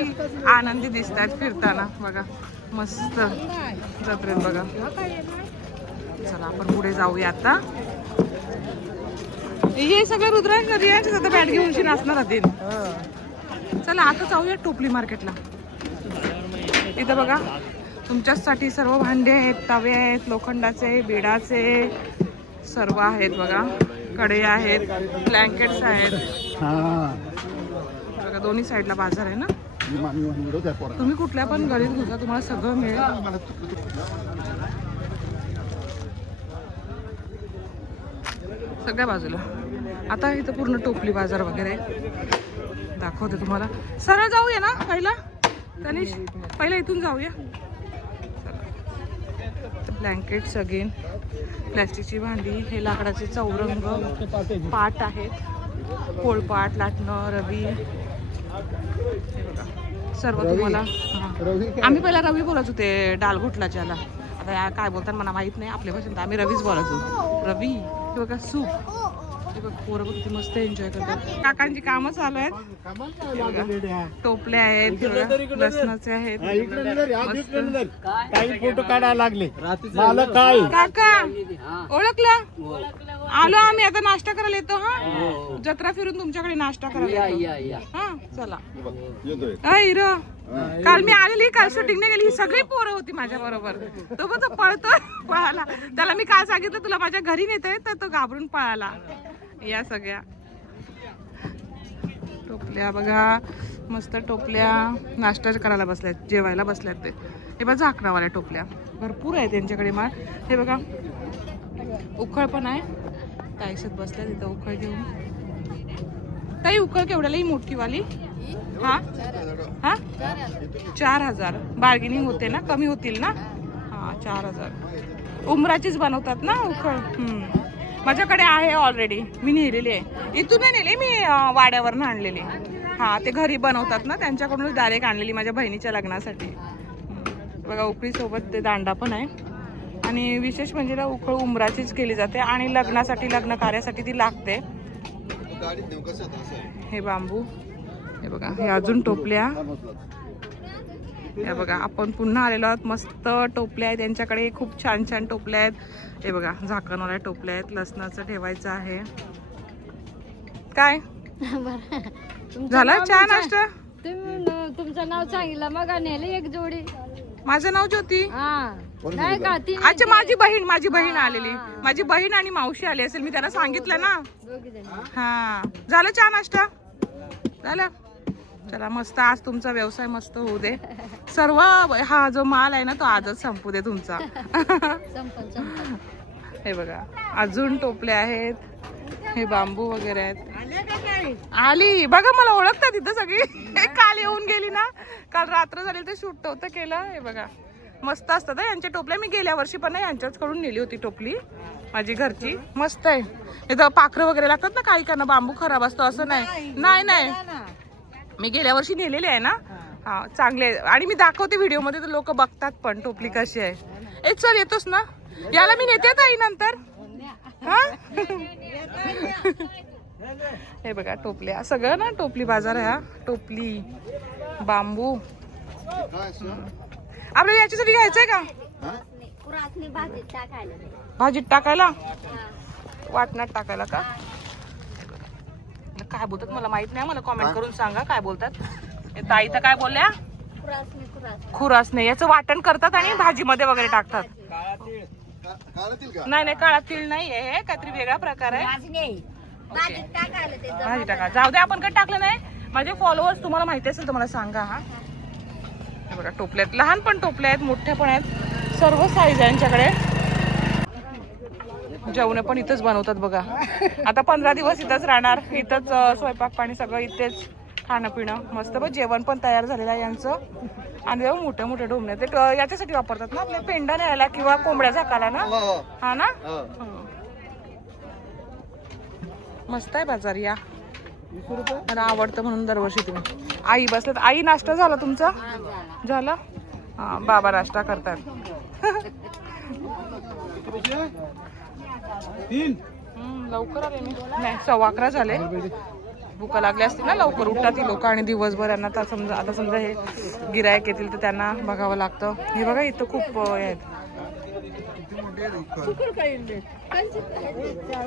आनंदी दिसतात फिरताना. बघा मस्त जत्रेत बघा. चला आपण पुढे जाऊया आता. हे सगळं रुद्रांश रियांचे आता बॅट घेऊन नाचणार होतील. चला आता जाऊया टोपली मार्केटला. इथं बघा तुमच्यासाठी सर्व भांडे आहेत, तवे आहेत, लोखंडाचे, बिडाचे सर्व आहेत बघा. कढई आहेत, ब्लँकेट्स आहेत बघा. दोन्ही साईडला बाजार आहे ना. तुम्ही कुठल्या पण गलीत घुसा, तुम्हाला सगळं मिळेल. सगळ्या बाजूला. आता इथं पूर्ण टोपली बाजार वगैरे दाखवते तुम्हाला. सरळ जाऊया ना पहिला तनिष, पहिला इथून जाऊया. ब्लँकेट्स अगेन, प्लॅस्टिकची भांडी, हे लाकडाचे चौरंग, पाट आहेत, पोळपाट, लाटणं, रवी, हे बघा सर्व तुम्हाला. आम्ही पहिला रवी बोलत होते डालघोटलाच्याला, आता या काय बोलतात मला माहित नाही. आपल्या भाषेत आम्ही रवीच बोलत होतो. रवी हे बघा सूप. हे बघा पोरं बघ किती मस्त एन्जॉय करतात. काकांची कामं चालू आहेत. टोपले आहेत, लसणाचे आहेत. काही फोटो काढायला लागले मला काय काका ओळखलं? आलो आम्ही आता नाश्ता करायला येतो. हा जत्रा फिरून तुमच्याकडे नाश्ता करायला येतो. हा चला. हिरो काल मी आलेली, काल शूटिंग नाही गेली. ही सगळी पोरं होती माझ्या बरोबर. तो पण तो पळतोय पळाला. त्याला मी काल सांगितलं तुला माझ्या घरी नेतोय, तर तो घाबरून पळाला. या सगळ्या टोपल्या बघा, मस्त टोपल्या. नाश्ता करायला बसल्यात, जेवायला बसल्यात ते. हे बघा झाकणावाल्या टोपल्या भरपूर आहे त्यांच्याकडे माल. हे बघा उखळ पण आहे. ताईसत बसल्या तिथं उखळ घेऊन. ताई उखळ केवढ्याला ही मोठी वाली? हा हा 4000. बार्गेनिंग होते ना, कमी होतील ना. हा 4000. उमराचीच बनवतात ना उखळ. माझ्याकडे आहे ऑलरेडी, मी नेलेली आहे. इथून नाही नेली मी, वाड्यावरनं आणलेली. हा ते घरी बनवतात ना, त्यांच्याकडूनच डायरेक्ट आणलेली माझ्या बहिणीच्या लग्नासाठी. बघा उकळीसोबत ते दांडा पण आहे. आणि विशेष म्हणजे ना उखळ उमराचीच केली जाते आणि लग्नासाठी, लग्न कार्यासाठी ती लागते. हे बांबू, हे बघा हे अजून टोपल्या. हे बघा आपण पुन्हा आलेलो आहोत. मस्त टोपल्या आहेत त्यांच्याकडे, खूप छान छान टोपल्या आहेत. हे बघा झाकणवाल्या टोपल्या आहेत. लसणाचं ठेवायचं आहे. काय झालं चहा नाश्ता? तुमचं नाव सांगितलं मग नेले एक जोडी. माझं नाव ज्योती. नाही का ती? अच्छा माझी बहीण आलेली. माझी बहीण आणि मावशी आली असेल, मी त्याला सांगितलं ना. हा झालं चहा नाश्ता? झालं. चला मस्त, आज तुमचा व्यवसाय मस्त होऊ दे. सर्व हा जो माल आहे ना तो आजच संपू दे तुमचा. हे बघा अजून टोपले आहेत. हे बांबू वगैरे आहेत. आली बघा, मला ओळखतात तिथं सगळी. काल येऊन गेली ना, काल रात्र झाली तर शूट होतं केलं. हे बघा मस्त असतात यांच्या टोपल्या. मी गेल्या वर्षी पण यांच्याच कडून नेली होती टोपली, माझी घरची. मस्त आहे. इथं पाखरं वगैरे लागतात ना काही कारणं, बांबू खराब असतो असं नाही. नाही मी गेल्या वर्षी नेलेली आहे ना. हा चांगले आहे. आणि मी दाखवते व्हिडिओ मध्ये तर लोक बघतात पण टोपली कशी आहे. ए चल येतोस ना, याला मी नेते ताई नंतर. हा हे बघा टोपल्या, सगळं ना टोपली बाजार आहे हा. टोपली, बांबू. आपल्याला याच्यासाठी घ्यायचंय का? भाजीत टाकायला, वाटणात टाकायला का? काय बोलतात मला माहित नाही, मला कमेंट करून सांगा काय बोलतात. ताई तर काय बोलल्या? खुरासने. याचं वाटण करतात आणि भाजीमध्ये वगैरे टाकतात. नाही काळा तीळ नाही आहे, काहीतरी वेगळा प्रकार आहे. भाजी टाका. जाऊ दे, आपण काही टाकलं नाही. माझे फॉलोअर्स तुम्हाला माहिती असेल तर मला सांगा. हा बघा टोपल्यात, लहान पण टोपल्या आहेत, मोठ्या पण आहेत, सर्व साईज आहे यांच्याकडे. जेवण पण इथंच बनवतात बघा. आता 15 दिवस इथंच राहणार. इथंच स्वयंपाक पाणी सगळं इथेच, खाणं पिणं मस्त. बघ जेवण पण तयार झालेलं आहे यांचं. आणि मोठे मोठे ढोमणे ते याच्यासाठी वापरतात ना, आपल्या पेंडा न्यायला किंवा कोंबड्या झाकायला ना. हा ना. मस्त आहे बाजार या. मला आवडतं म्हणून दरवर्षी तुम्ही. आई बसल्यात. आई नाश्ता झाला तुमचा? झाला. हा बाबा नाश्ता करतात. लवकर आले मी. नाही 11:15 झाले. भूका लागली असतील ना, लवकर उठतात ती लोक आणि दिवसभर यांना आता समजा हे गिरायक येतील तर त्यांना बघावं लागतं. हे बघा इथं खूप आहेत.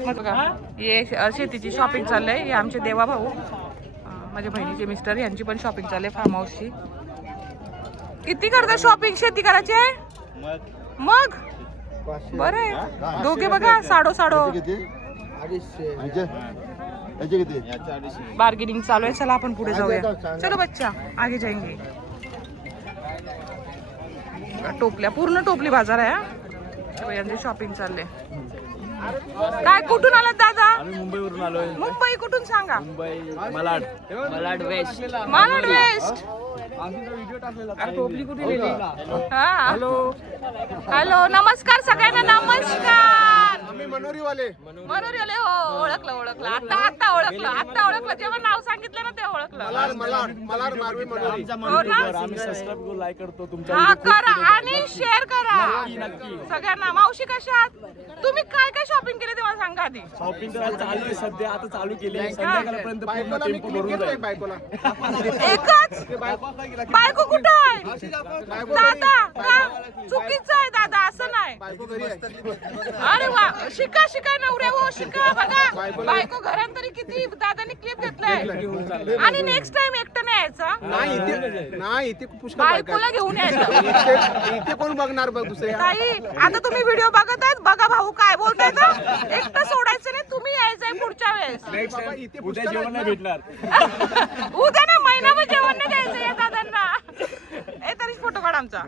बघा हे शेतीची शॉपिंग चाललंय. हे आमचे देवा भाऊ माझ्या बहिणीचे मिस्टर यांची पण शॉपिंग चालले फार्म हाऊसची. किती करता शॉपिंग? शेती करायची आहे मग बरं आहे. दोघे बघा साडो बार्गेनिंग चालू आहे. चला आपण पुढे जाऊया. चलो बच्चा आगे जाएंगे. टोपल्या पूर्ण टोपली बाजार आहे. यांचे शॉपिंग चालले. काय कुठून आलात दादा? आम्ही मुंबईवरून आलोय. मुंबई कुठून सांगा? Mumbai malaad. Malad west. Malad west. टोपली कुठे लिहिली? हॅलो नमस्कार सगळ्यांना. नमस्कार. मनोरीवाले मनोरीवाले. हो ओळखलं. आता ओळखलं. जेव्हा नाव सांगितलं ना ते ओळखलं. हो ना? आम्ही सबस्क्राईब करून लाईक करतो तुमच्या. हा करा आणि शेअर करा सगळ्यांना. मावशी कशा आहात? तुम्ही काय काय शॉपिंग केले ते मला सांगा आधी. शॉपिंग करायला चालू आहे सध्या. आता चालू केली. संध्याकाळपर्यंत पूर्ण टेम्पो भरून जाईल. एकच बायको कुठं आहे? दादा का? चुकीचं आहे दादा, असं नाही. अरे वा शिका नवऱ्या हो शिका. बघा बायको घरात तरी किती दादानी क्लिप घेतलाय. आणि नेक्स्ट टाइम एकटं नाही यायचं. बायकोला घेऊन यायचं. इथे कोण बघणार बघ दुसरे. ताई आता तुम्ही व्हिडिओ बघत आहेत. बघा भाऊ काय बोलताय. एकटं सोडायचं नाही. तुम्ही यायचंय पुढच्या वेळेस. उद्या जेवण नाही भेटणार. उद्या ना महिनाभर जेवण नाही द्यायचं या दादांना. तरीच फोटो काढ आमचा.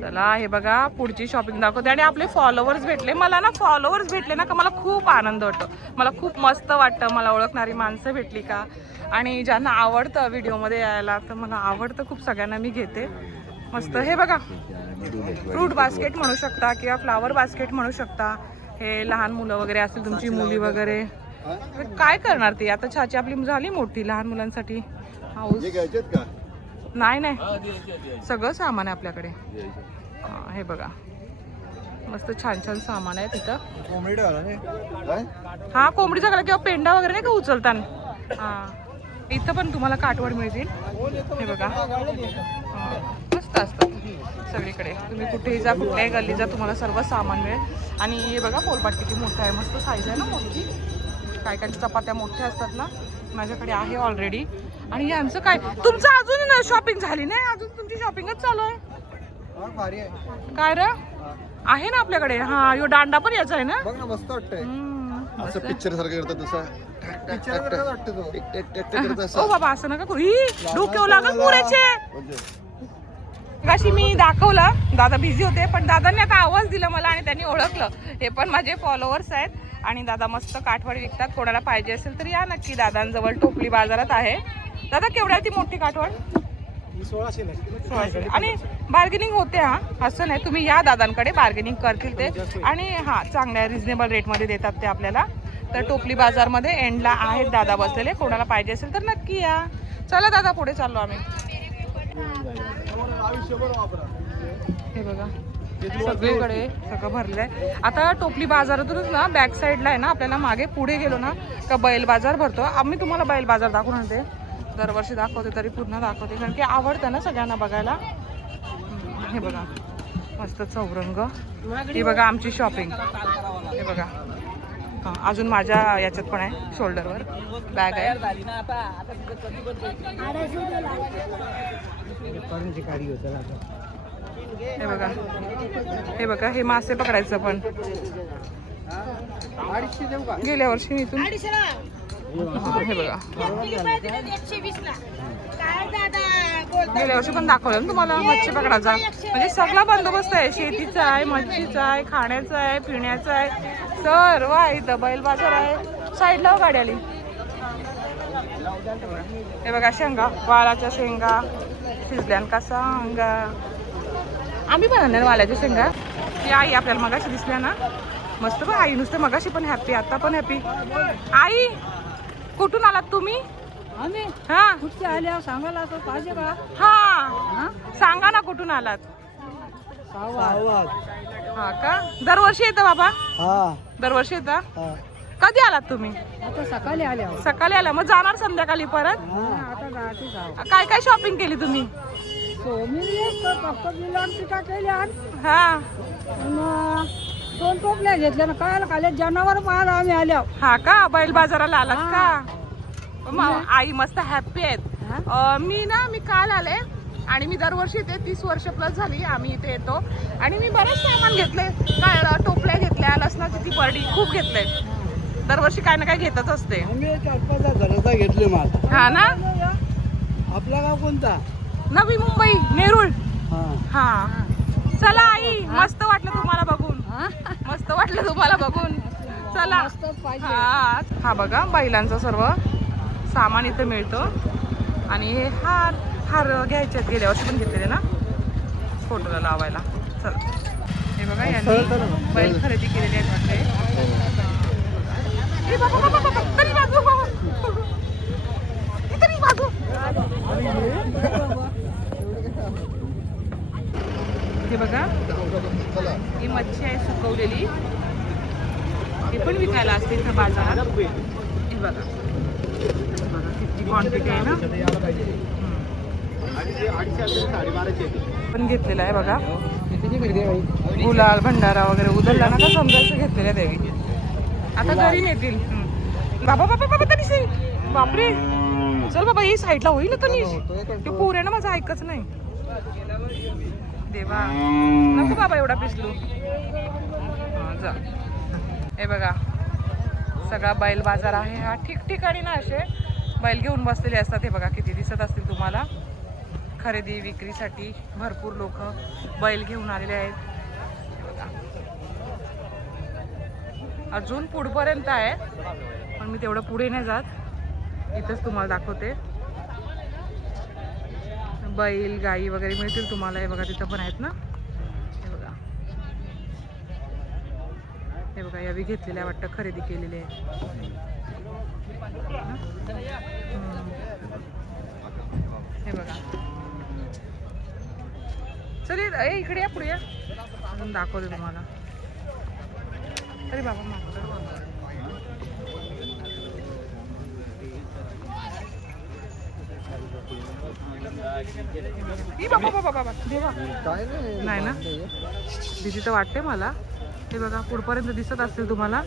चला हे बघा पुढची शॉपिंग दाखवते. आणि आपले फॉलोवर्स भेटले. मला ना फॉलोवर्स भेटले ना का मला खूप आनंद वाटतो. मला खूप मस्त वाटतं. मला ओळखणारी माणसं भेटली का. आणि ज्यांना आवडतं व्हिडिओमध्ये यायला तर मला आवडतं खूप. सगळ्यांना मी घेते. मस्त हे बघा फ्रूट बास्केट म्हणू शकता किंवा फ्लावर बास्केट म्हणू शकता. हे लहान मुलं वगैरे असतील तुमची मुली वगैरे काय करणार ती. आता छाची आपली झाली मोठी लहान मुलांसाठी. हाऊस नाही सगळं सामान आहे आपल्याकडे. हे बघा मस्त छान सामान आहे तिथं. हा कोंबडीचा गळा किंवा पेंडा वगैरे नाही का उचलताना. हा इथं पण तुम्हाला काठवड मिळतील. हे बघा मस्त असतं सगळीकडे. तुम्ही कुठेही जा कुठल्याही गल्ली जा तुम्हाला सर्व सामान मिळेल. आणि हे बघा पोलपाट किती मोठा आहे. मस्त साईज आहे ना मोठी. काय काय चपात्या मोठ्या असतात ना. माझ्याकडे आहे ऑलरेडी. आणि यांचं काय तुमचं अजून शॉपिंग झाली नाही? अजून तुमची शॉपिंगच चालू आहे. काय रे आहे ना आपल्याकडे. हा यो दांडा पण याचा आहे ना. बघ ना मस्त वाटतंय. असं पिक्चर सारखं करतात तसं. ओ बाबा असं नका करू. डोक्यावर लागल पुरेचे. कशी मी दाखवला दादा बिझी होते पण दादांनी आता आवाज दिला मला आणि त्यांनी ओळखलं. हे पण माझे फॉलोअर्स आहेत. आणि दादा मस्त काठवड विकतात. कोणाला पाहिजे असेल तर या नक्की. दादांजवळ टोपली बाजारात आहे. दादा केवढ्या ती मोठी काठवड? 1600. आणि बार्गेनिंग होते. हा असं नाही. तुम्ही या दादांकडे बार्गेनिंग करतील ते. आणि हा चांगल्या रिझनेबल रेटमध्ये देतात ते आपल्याला. तर टोपली बाजारमध्ये एंडला आहेत दादा बसलेले. कोणाला पाहिजे असेल तर नक्की या. चला दादा पुढे चाललो आम्ही. हे बघा सगळीकडे सगळं भरलंय. आता टोपली बाजारातूनच ना बॅक साईडला आहे ना आपल्याला मागे पुढे गेलो ना का बैल बाजार भरतो. आम्ही तुम्हाला बैल बाजार दाखवून आणते. दरवर्षी दाखवते तरी पुन्हा दाखवते कारण की आवडतं ना सगळ्यांना बघायला. हे बघा मस्त चौरंग. ही बघा आमची शॉपिंग. हे बघा हां अजून माझ्या याच्यात पण आहे शोल्डरवर बॅग आहे. हे बघा हे मासे पकडायचं पण गेल्या वर्षी मी इथून. हे बघा गेल्या वर्षी पण दाखवलं ना तुम्हाला मच्छी पकडायचा. म्हणजे सगळा बंदोबस्त आहे. शेतीचा आहे, मच्छीचा आहे, खाण्याचा आहे, पिण्याचा आहे, सर्व आहे इथं. बैल बाजार आहे. साईडला गाडी आली. हे बघा शेंगा, वालाच्या शेंगा शिजल्यान का सांगा. आम्ही पण आणणार वालाच्या शेंगा. ही आई आपल्याला मगाशी दिसल्या ना मस्त बघ आई, नुसतं मगाशी पण हॅपी, आता पण हॅपी. आई कुठून आलात तुम्ही? हा सांगायला असं पाहिजे का? हा सांगा ना कुठून आलात? हा का, दरवर्षी येतं बाबा? दरवर्षी येता? कधी आलात तुम्ही? आता सकाळी आल्या सकाळी आला, मग जाणार संध्याकाळी परत? आता रात्री जाऊ. काय काय शॉपिंग केली तुम्ही? फक्त मिलान पिठा केल्या हा 2 टोपल्या घेतल्या ना. काय खाले जनावर पाहायला आम्ही आल्या. हा का, बैल बाजाराला आलात का? आई मस्त हॅप्पी आहेत. मी काल आले आणि मी दरवर्षी येते, 30 वर्ष प्लस झाली आम्ही इथे येतो. आणि मी बरेच सामान घेतले, काय टोपल्या घेतल्या, लसणाची ती बर्डी खूप घेतले. दरवर्षी काय ना काय घेतच असते. घराचा घेतले माल. हा ना. आपला गाव कोणता? नवी मुंबई, नेरूळ. हा चला आई, मस्त वाटलं तुम्हाला बघून, मस्त वाटलं तुम्हाला बघून. चला. हा बघा बैलांचं सर्व सामान इथे मिळतं. आणि हे हार घ्यायचे आहेत, गेल्या वर्षी पण घेतलेले ना फोटोला लावायला. चला, हे बघा यांनी बैल खरेदी केलेली आहेत वाटते. हे बघा, ही मच्छी आहे सुकवलेली, हे पण विकायला असते इथं बाजारात. हे बघा किती क्वांटिटी आहे ना. पण घेतलेला आहे बघा, गुलाल भंडारा वगैरे उधळला ना का समजायचं घेतलेलं आहे देवी. आता घरी नेतील. बाबा बाबा बाबा तरी बापरे, चल बाबा ही साईडला होईल तनिष. ते पोऱ्यानं माझं ऐकच नाही. देवा नको बाबा एवढा पिसलू. जा. हे बघा सगळा बैल बाजार आहे हा. ठिकठिकाणी ना असे बैल घेऊन बसलेले असतात. हे बघा किती दिसत असतील तुम्हाला. खरेदी विक्रीसाठी भरपूर लोक बैल घेऊन आलेले आहेत. हे बघा अजून पुढपर्यंत आहे, पण मी तेवढं पुढे नाही जात, इथंच तुम्हाला दाखवते. बैल गाई वगैरे मिळतील तुम्हाला. हे बघा तिथं पण आहेत ना. हे बघा, हे बघा यावी घेतलेल्या वाटतं, खरेदी केलेली आहे. हे बघा, चल इकडे या, पुढे या, अजून दाखवते तुम्हाला. अरे बाबा मागचं नाही ना, भीती तर वाटते मला. हे बघा पुढपर्यंत दिसत असतील तुम्हाला.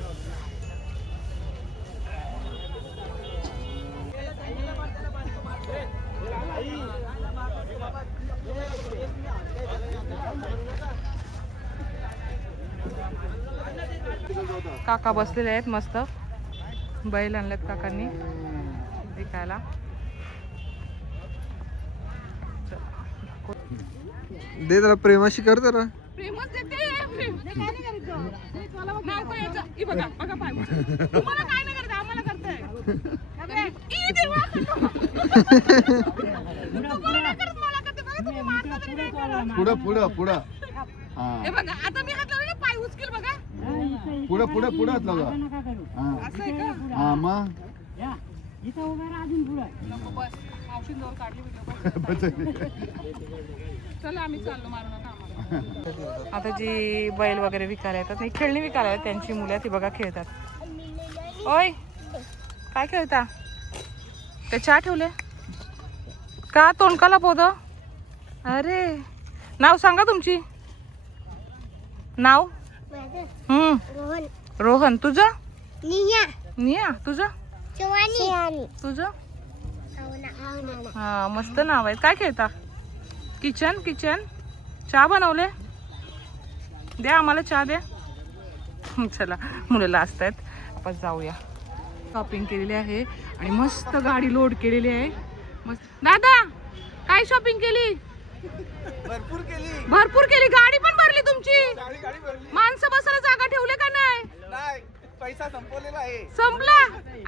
काका बसलेले आहेत, मस्त बैल आणलेत काकांनी विकायला. दे जरा प्रेमाशी कर जरा. प्रेमच देते. बघा बघा पाय, तुम्हाला काय नाही करत, आम्हाला करताय. पुढं पुढं पुढं. हे बघा आता मी हात लावला, पाय उचकेल बघा. पुढं पुढं पुढं हात लावा. असं आहे का? हा मग नको बस, मावशींजवळ काढली व्हिडिओ. चला आम्ही चाललो, मारू नका आम्हाला. आता जी बैल वगैरे विकायला येतात, नाही खेळणी विकायला येतात, त्यांची मुलं ती बघा खेळतात. ओय काय खेळता? ते चहा ठेवले का तोंडकाला पोद? अरे नाव सांगा तुमची. नाव? रोहन. तुझं? निया. तुझं? तुझं? हा मस्त नाव आहे. काय खेळता? किचन. चहा बनवले? द्या आम्हाला चहा द्या. चला मुलं असतात, आपण जाऊया. शॉपिंग केलेली आहे आणि मस्त गाडी लोड केलेली आहे. मस्त. दादा काय शॉपिंग केली? भरपूर केली. गाडी पण भरली तुमची? माणसं बसायला जागा ठेवले का नाही? पैसा संपवलेला आहे. संपला?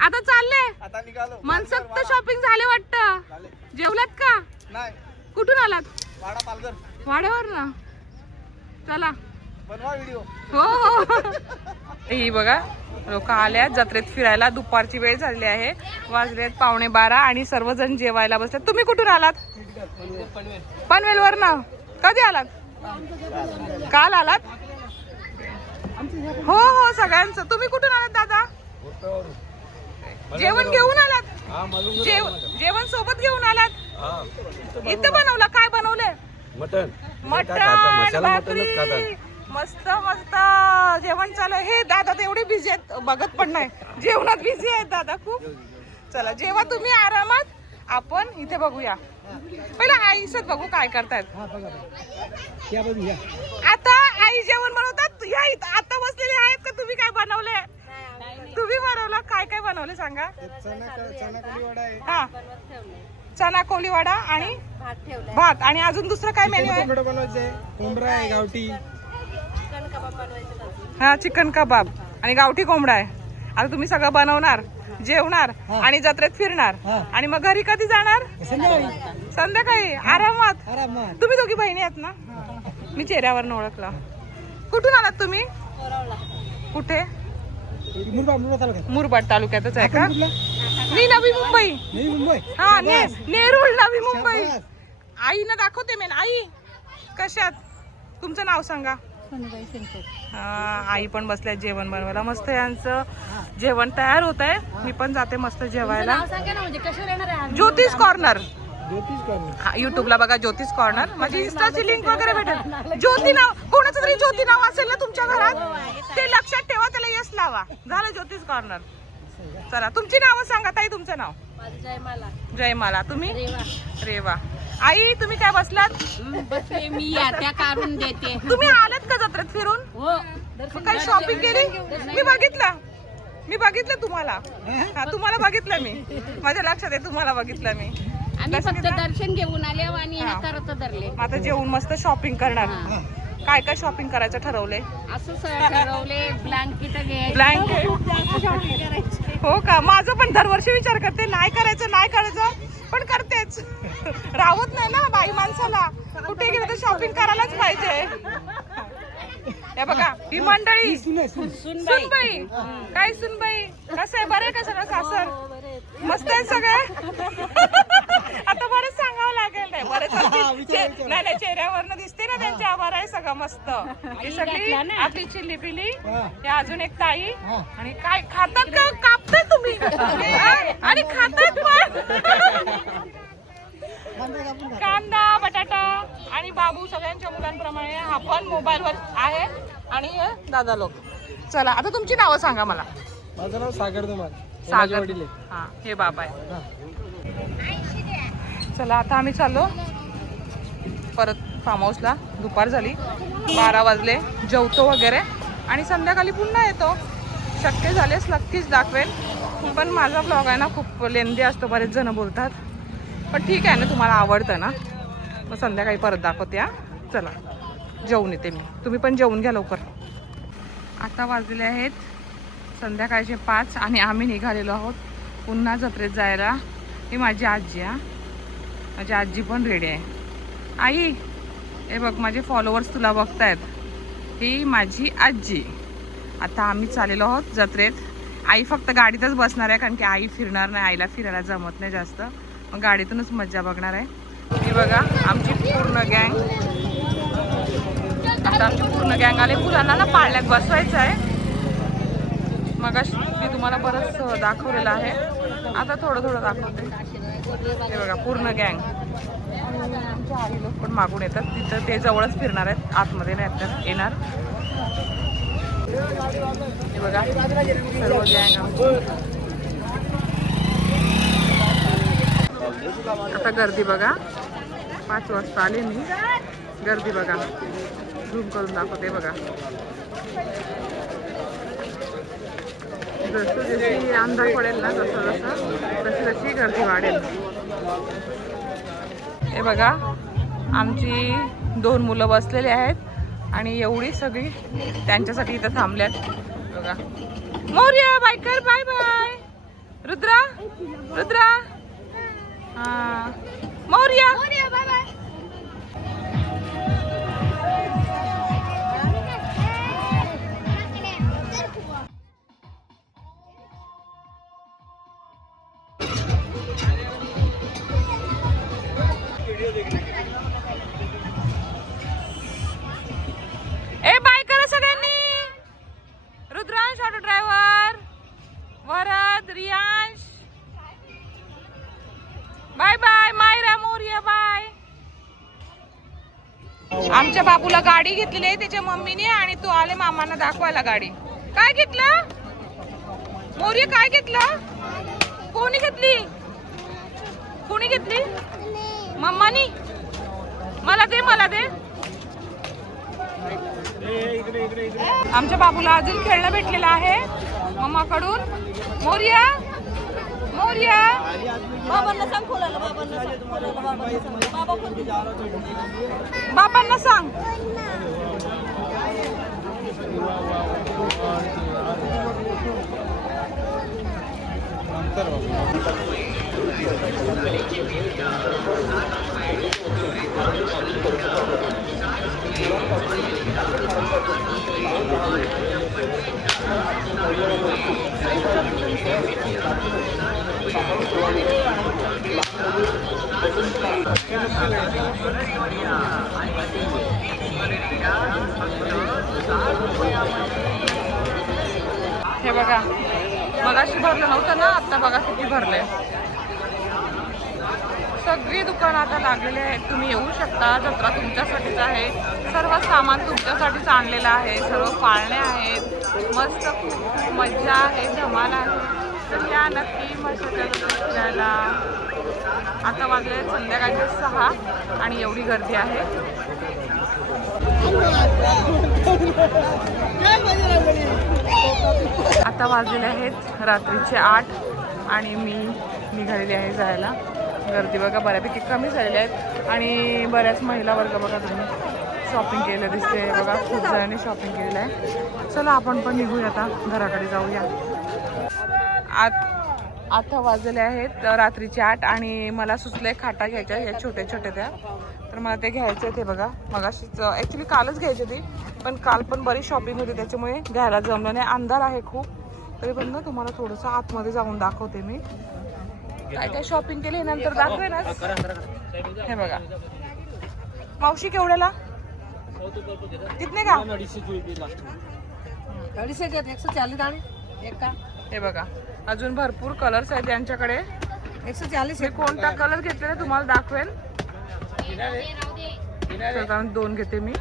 आता चालले? आता निघालो. मनसोक्त शॉपिंग झाले वाटतं. जेवलात का? नाही. कुठून आलात? वाडा पालघर. वाड्यावर ना. चला हो हो. ही बघा लोक आल्यात जत्रेत फिरायला. दुपारची वेळ झालेली आहे, वाजलेत 11:15 आणि सर्वजण जेवायला बसलेत. तुम्ही कुठून आलात? पनवेलवरनं. कधी आलात? काल आलात? हो हो सगळ्यांचं. तुम्ही कुठून आलात दादा? जेवण घेऊन आलात? जेवण सोबत घेऊन आलात? इथं बनवलं? काय बनवलंय? मटन मटन भाकरी. मस्त मस्त जेवण चालू आहे. हे दादा तर एवढे बिझी आहेत, बघत पण नाही. जेवणात बिझी आहेत दादा खूप. चला जेव्हा तुम्ही आरामात, आपण इथे बघूया. पहिला आईसच बघू काय करतायत. आता आई जेवण बनवतात. या आता बसलेले आहेत का? तुम्ही काय बनवले? तुम्ही बनवलं? काय काय बनवले सांगा. हा चना कोली वडा आणि भात. आणि अजून दुसरं काय मेन्यू आहे? कोंबडा आहे, गावठी. हा चिकन कबाब आणि गावठी कोंबडा आहे. आता तुम्ही सगळं बनवणार, जेवणार आणि जत्रेत फिरणार आणि मग घरी कधी जाणार? संध्याकाळी आरामात. तुम्ही दोघी बहिणी आहेत ना? मी चेहऱ्यावरनं ओळखला. कुठून आलात तुम्ही? कुठे? मुरबाड तालुक्यातच आहे का? मी नवी मुंबई. हा नेरूळ नवी मुंबई. आईनं दाखवते मी. आई कशात? तुमचं नाव सांगा. आई पण बसल्या जेवण बनवायला. मस्त यांचं जेवण तयार होत आहे. मी पण जाते मस्त जेवायला. ज्योतिष कॉर्नर. युट्यूबला बघा ज्योतिष कॉर्नर. माझी इंस्टाची लिंक वगैरे भेटेल. ज्योती नाव, कोणाचं तरी ज्योती नाव असेल ना तुमच्या घरात, ते लक्षात ठेवा, त्याला यस लावा. झालं ज्योतिष कॉर्नर. चला तुमची नावं सांगा ताई. तुमचं नाव? जयमाला. तुम्ही? रेवा. आई तुम्ही काय बसलात? बसले मी त्या काढून देते. तुम्ही आलात का जत्रेत फिरून? हो. काय शॉपिंग केली? मी बघितलं तुम्हाला. हा तुम्हाला बघितलं मी. माझ्या लक्षात आहे तुम्हाला बघितलं मी. आम्ही फक्त दर्शन घेऊन आले आणि करत धरले. आता जेवून मस्त शॉपिंग करणार. काय काय शॉपिंग करायचं ठरवलंय? असं ठरवले ब्लँकेट घ्यायचे. ब्लँकेट? हो का? माझं पण दरवर्षी विचार करते, नाही करायचं पण करतेच. राहत नाही ना बाई माणसाला. कुठे गेलं तर शॉपिंग करायलाच पाहिजे. हे बघा ही मंडळी. सुनबाई. काय सुनबाई? कसं आहे? बरं आहे का सगळं सासर? मस्त आहे सगळे. आता बरंच सांगावं लागेल. नाही बरेच नाही चेहऱ्यावरनं दिसते ना त्यांच्या. बरं आहे सगळं मस्त. ही सगळी आपली चिल्ली पिली. हे अजून एक ताई. आणि काय खातात का? कापताय तुम्ही आणि खातात पण. कांदा बटाटा आणि बाबू सगळ्यांच्या मुलांप्रमाणे हा पण मोबाईलवर आहे. आणि हे दादा लोक. चला आता तुमची नावं सांगा मला. माझं नाव सागर धुमाल. सागर. हा हे बाबा आहे. चला आता आम्ही चाललो परत फार्म हाऊसला. दुपार झाली, 12 वाजले. जेवतो वगैरे आणि संध्याकाळी पुन्हा येतो. शक्य झालेस नक्कीच दाखवेल. पण माझा ब्लॉग आहे ना खूप लेंदी असतो. बरेच जण बोलतात, पण ठीक आहे ना, तुम्हाला आवडतं ना, मग संध्याकाळी परत दाखवते. चला जेवून येते मी. तुम्ही पण जेवून घ्या लवकर. आता वाजलेले आहेत संध्याकाळचे 5 आणि आम्ही निघालेलो आहोत पुन्हा जत्रेत जायला. ही माझी आजी. माझी आजी पण रेडी आहे. आई हे बघ माझे फॉलोअर्स तुला बघतायत. ही माझी आजी. आता आम्ही चाललेलो आहोत जत्रेत. आई फक्त गाडीतच बसणार आहे, कारण की आई फिरणार नाही. आईला फिरायला जमत नाही जास्त, मग गाडीतूनच मज्जा बघणार आहे. ही बघा आमची पूर्ण गँग. आता आमची पूर्ण गँग आले. मुलांना ना पाळण्यात बसवायचं आहे. मग मी तुम्हाला बरंच दाखवलेलं आहे, आता थोडं दाखवते. हे बघा पूर्ण गँग. आमचे आई लोक पण मागून येतात. तिथं ते जवळच फिरणार आहेत, आतमध्ये नाही येणार. हे बघा सर्व गँग आमची. आता गर्दी बघा. 5 वाजता आले मी. गर्दी बघा, झूम करून दाखवते बघा. जशी अंधार पडेल ना तशी गर्दी वाढेल. हे बघा आमची 2 मुलं बसलेली आहेत आणि एवढी सगळी त्यांच्यासाठी इथं थांबल्यात बघा. Maurya biker bye bye. Rudra हा मौर्य बाय बाय. आमच्या बाबूला गाडी घेतलेली आहे त्याच्या मम्मीने आणि तो आले मामांना दाखवायला गाडी. काय घेतलं मोरी? काय घेतलं? कोणी घेतली? कोणी घेतली? मम्मानी. मला दे, मला दे. आमच्या बाबूला अजून खेळणं भेटलेलं आहे मम्माकडून. मोरिया, मोरिया. बाबांना सांग खोलायला, बाबांना सांग खोलायला, बाबांना सांग. बाबा पण बाबांना सांग. हे बघा, मगाशी भरलं नव्हतं ना, आता बघा किती भरले. सगळी दुकानं आता लागलेली आहेत. तुम्ही येऊ शकता. जत्रा तुमच्यासाठीच आहे. सर्व सामान तुमच्यासाठीच आणलेलं आहे. सर्व पाळणे आहेत. मस्त खूप मजा आहे, धमाल आहे. तर या नक्की मशाच्या फिरायला. आता वाजले संध्याकाळचे 6 आणि एवढी गर्दी आहे. आता वाजलेले आहेत रात्रीचे 8 आणि मी निघालेली आहे जायला. गर्दी बघा बऱ्यापैकी कमी झालेली आहेत आणि बऱ्याच महिला वर्ग बघा तुम्ही शॉपिंग केलं दिसते बघा. खूप जणांनी शॉपिंग केलेलं आहे. चला आपण पण निघूया आता घराकडे जाऊया. आता वाजले आहेत रात्रीचे 8 आणि मला सुचले खाटा घ्यायच्या ह्या छोट्या छोट्या त्या. तर मला ते घ्यायचे ते बघा. मगाशीच ॲक्च्युली कालच घ्यायचे ते, पण काल पण बरीच शॉपिंग होती त्याच्यामुळे घ्यायला जमलं नाही. अंधार आहे खूप, तरी पण ना तुम्हाला थोडंसं आतमध्ये जाऊन दाखवते मी काय काय शॉपिंग केली. नंतर दाखवेनच. हे बघा मावशी केवढ्याला? कितने का? 140 आणि एक का. हे बघा अजून भरपूर कलर्स आहेत यांच्याकडे. 140 मी कोणता कलर घेतलेला तुम्हाला दाखवेन. 2 घेते मी.